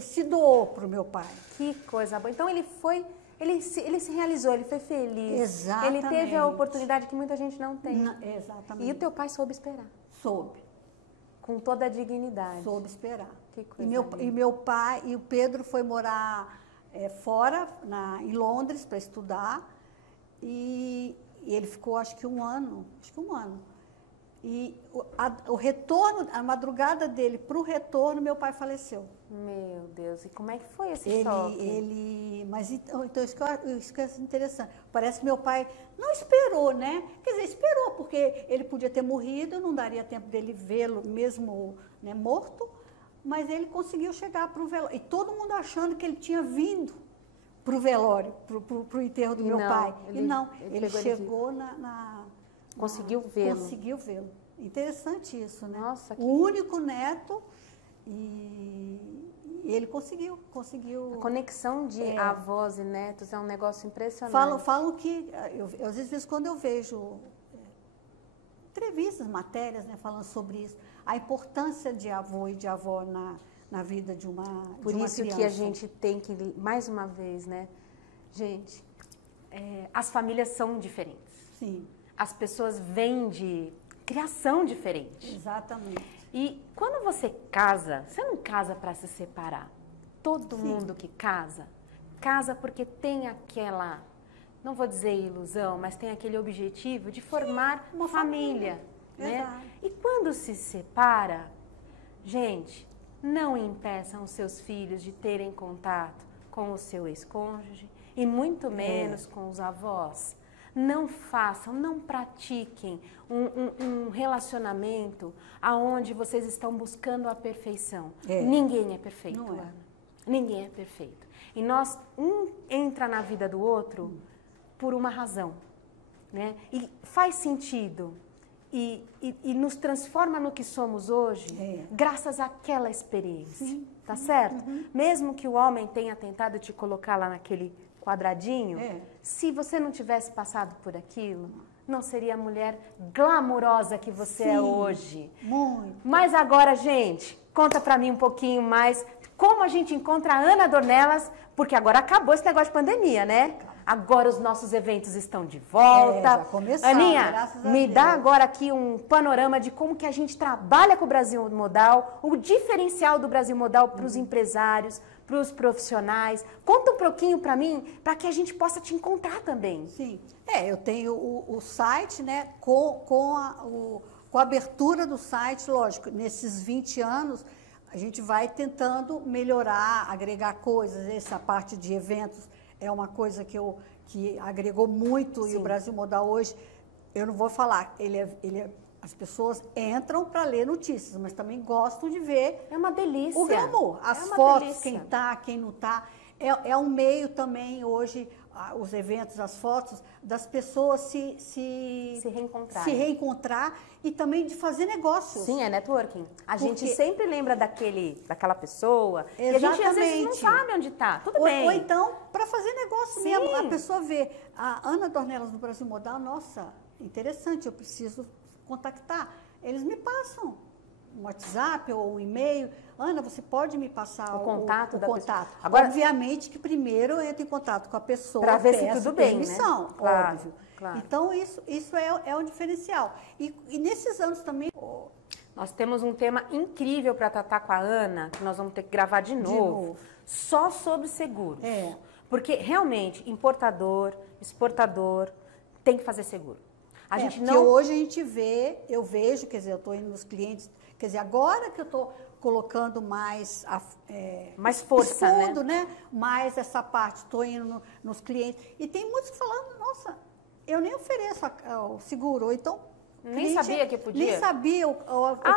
se doou para o meu pai. Que coisa boa. Então, ele se realizou, ele foi feliz. Exatamente. Ele teve a oportunidade que muita gente não tem. Exatamente. E o teu pai soube esperar. Soube. Com toda a dignidade. Soube esperar. Que coisa e meu pai, e o Pedro foi morar fora, em Londres, para estudar. E ele ficou, acho que um ano. E o retorno, a madrugada dele para o retorno, meu pai faleceu. Meu Deus, e como é que foi esse choque? Mas então isso que é interessante. Parece que meu pai não esperou, né? Quer dizer, esperou, porque ele podia ter morrido, não daria tempo dele vê-lo mesmo, né, morto, mas ele conseguiu chegar para o velório. E todo mundo achando que ele tinha vindo para o velório, para o enterro do meu pai. Ele chegou Conseguiu vê-lo. Conseguiu vê-lo. Interessante isso, né? Nossa, o único neto e ele conseguiu. A conexão de avós e netos é um negócio impressionante. Falam que, às vezes quando eu vejo entrevistas, matérias, né, falando sobre isso, a importância de avô e de avó na vida de uma criança. Por isso que a gente tem que, mais uma vez, né? Gente, as famílias são diferentes. Sim. As pessoas vêm de criação diferente. Exatamente. E quando você casa, você não casa para se separar. Todo mundo que casa porque tem aquela, não vou dizer ilusão, mas tem aquele objetivo de formar uma família. Né? Exato. E quando se separa, gente, não impeçam os seus filhos de terem contato com o seu ex-cônjuge e muito menos com os avós. Não façam, não pratiquem um relacionamento aonde vocês estão buscando a perfeição. Ninguém é perfeito, Ana. Ninguém é perfeito. E um entra na vida do outro por uma razão, né? E faz sentido. E nos transforma no que somos hoje, graças àquela experiência, tá certo? Mesmo que o homem tenha tentado te colocar lá naquele quadradinho, se você não tivesse passado por aquilo, não seria a mulher glamurosa que você é hoje. Muito. Mas agora, gente, conta pra mim um pouquinho mais como a gente encontra a Ana Dornelas, porque agora acabou esse negócio de pandemia, né? Agora os nossos eventos estão de volta. Já começaram, Aninha, me dá agora aqui um panorama de como que a gente trabalha com o Brasil Modal, o diferencial do Brasil Modal para os empresários, para os profissionais. Conta um pouquinho para mim, para que a gente possa te encontrar também. Sim, eu tenho o site, né, com a abertura do site, lógico, nesses 20 anos, a gente vai tentando melhorar, agregar coisas, essa parte de eventos é uma coisa que agregou muito. Sim. E o Brasil Modal hoje, eu não vou falar, as pessoas entram para ler notícias, mas também gostam de ver. É uma delícia. O glamour, as fotos, quem tá, quem não tá. É um meio também hoje, os eventos, as fotos, das pessoas se reencontrar e também de fazer negócios. Sim, é networking. A gente sempre lembra daquela pessoa. Exatamente. E a gente às vezes não sabe onde está. Tudo bem. Ou então, para fazer negócio mesmo. A pessoa vê a Ana Dornelas do Brasil Modal, nossa, interessante, eu preciso contactar. Eles me passam um WhatsApp ou um e-mail. Ana, você pode me passar o contato da contato. Pessoa. Agora, obviamente que primeiro eu entro em contato com a pessoa para ver se tudo bem, permissão, né? Claro, óbvio. Claro. Então isso é um diferencial. E nesses anos também nós temos um tema incrível para tratar com a Ana, que nós vamos ter que gravar de novo. Só sobre seguros. Porque realmente importador, exportador tem que fazer seguro. A gente porque hoje a gente vê, eu vejo, quer dizer, eu estou indo nos clientes, quer dizer, agora que eu estou colocando mais força, né? Mais essa parte, estou indo nos clientes. E tem muitos que falando, nossa, eu nem ofereço o seguro, ou então... Nem sabia que podia? Nem sabia, o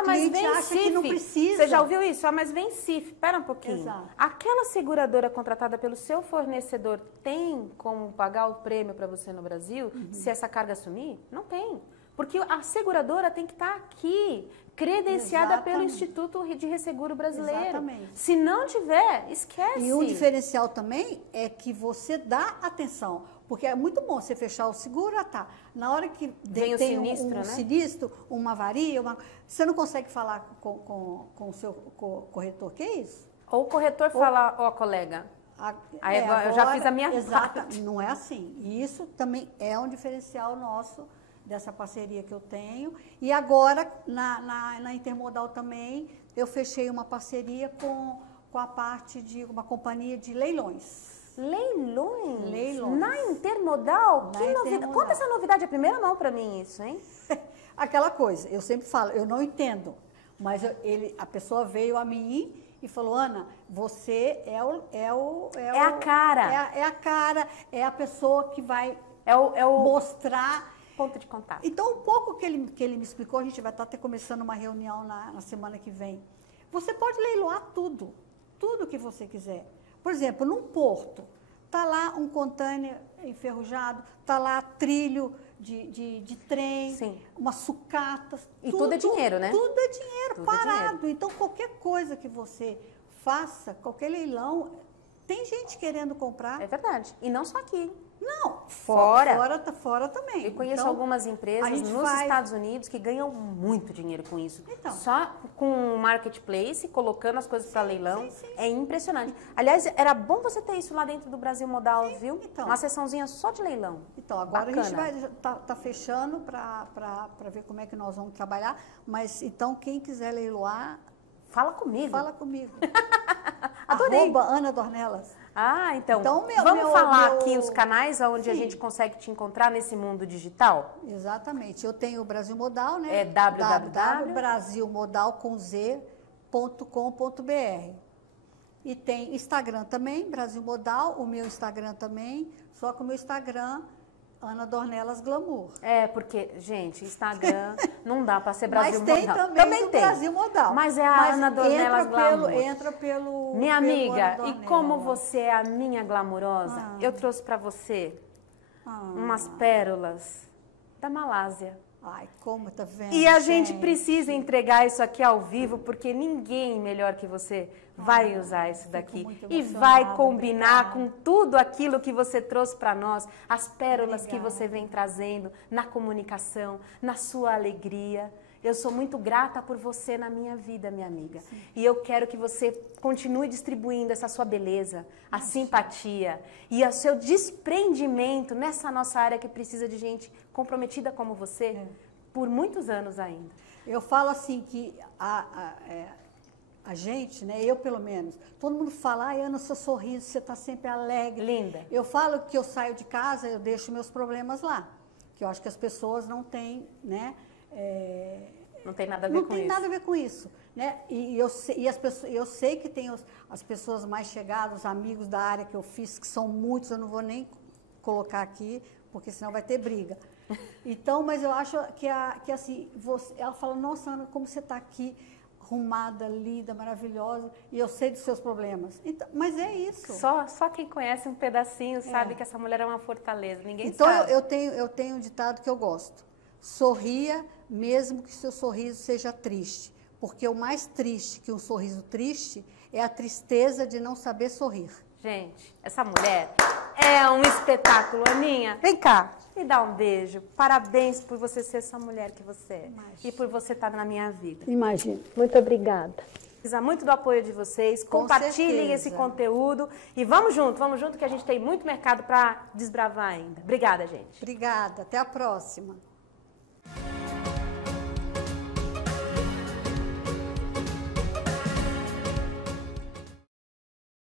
cliente acha que não precisa. Você já ouviu isso? Mas vem CIF, espera um pouquinho. Exato. Aquela seguradora contratada pelo seu fornecedor tem como pagar o prêmio para você no Brasil, se essa carga sumir? Não tem. Porque a seguradora tem que estar aqui, credenciada pelo Instituto de Resseguro Brasileiro. Exatamente. Se não tiver, esquece. E um diferencial também é que você dá atenção. Porque é muito bom você fechar o seguro, na hora que tem um sinistro, uma avaria, você não consegue falar com o seu corretor, que é isso? Ou o corretor fala, colega, eu já fiz a minha parte. Não é assim. E isso também é um diferencial nosso, dessa parceria que eu tenho. E agora, na Intermodal também, eu fechei uma parceria com a parte de uma companhia de leilões. Leilões? Leilões. Na Intermodal? Que novidade. Conta essa novidade, a primeira mão para mim isso, hein? Aquela coisa, eu sempre falo, eu não entendo, mas a pessoa veio a mim e falou, Ana, você é a cara. É a cara, é a pessoa que vai o mostrar... Ponto de contato. Então, um pouco que ele me explicou, a gente vai estar até começando uma reunião na semana que vem. Você pode leiloar tudo que você quiser. Por exemplo, num porto, está lá um container enferrujado, está lá trilho de trem, Sim. umas sucatas. E tudo é dinheiro, né? Tudo é dinheiro, parado. Então, qualquer coisa que você faça, qualquer leilão, tem gente querendo comprar. É verdade. E não só aqui. Não, fora também. Eu conheço algumas empresas nos Estados Unidos que ganham muito dinheiro com isso. Então. Só com o marketplace, colocando as coisas para leilão. Sim. É impressionante. Aliás, era bom você ter isso lá dentro do Brasil Modal, viu? Então. Uma sessãozinha só de leilão. Então, agora Bacana. a gente vai tá fechando para ver como é que nós vamos trabalhar. Mas, então, quem quiser leiloar... Fala comigo. Fala comigo. Adorei. @Ana Dornelas. Então vamos falar aqui os canais onde a gente consegue te encontrar nesse mundo digital? Exatamente. Eu tenho o Brasil Modal, né? É www.brasilmodal.com.br. E tem Instagram também, Brasil Modal, o meu Instagram também, só que o meu Instagram Ana Dornelas Glamour. É, porque, gente, Instagram não dá para ser Brasil Mas tem Modal. também tem. Brasil Modal. Mas é a Ana Dornelas Glamour. Entra pelo... Minha pelo amiga, e como você é a minha glamurosa, eu trouxe para você umas pérolas da Malásia. Ai, como tá vendo? E a gente precisa entregar isso aqui ao vivo, porque ninguém melhor que você vai usar isso daqui. E vai combinar com tudo aquilo que você trouxe para nós, as pérolas que você vem trazendo na comunicação, na sua alegria. Eu sou muito grata por você na minha vida, minha amiga. Sim. E eu quero que você continue distribuindo essa sua beleza, a simpatia e o seu desprendimento nessa nossa área que precisa de gente comprometida como você por muitos anos ainda. Eu falo assim que a gente, né, eu pelo menos, todo mundo fala, ai Ana, seu sorriso, você está sempre alegre. Linda. Eu falo que eu saio de casa, eu deixo meus problemas lá. Que eu acho que as pessoas não têm, né? Não tem nada a ver com isso. Não tem nada a ver com isso, né? E eu sei que tem as pessoas mais chegadas, os amigos da área que eu fiz, que são muitos, eu não vou nem colocar aqui, porque senão vai ter briga. Então, mas eu acho que assim, ela fala, nossa, Ana, como você está aqui, arrumada, linda, maravilhosa, e eu sei dos seus problemas. Então, mas é isso. Só quem conhece um pedacinho sabe que essa mulher é uma fortaleza, ninguém então, sabe. Então, eu tenho um ditado que eu gosto. Sorria mesmo que seu sorriso seja triste, porque o mais triste que um sorriso triste é a tristeza de não saber sorrir. Gente, essa mulher é um espetáculo, Aninha. Vem cá, me dá um beijo. Parabéns por você ser essa mulher que você é. Imagina. E por você estar na minha vida. Imagina. Muito obrigada. Precisa muito do apoio de vocês. Compartilhem esse conteúdo. E vamos junto que a gente tem muito mercado para desbravar ainda. Obrigada, gente. Obrigada. Até a próxima.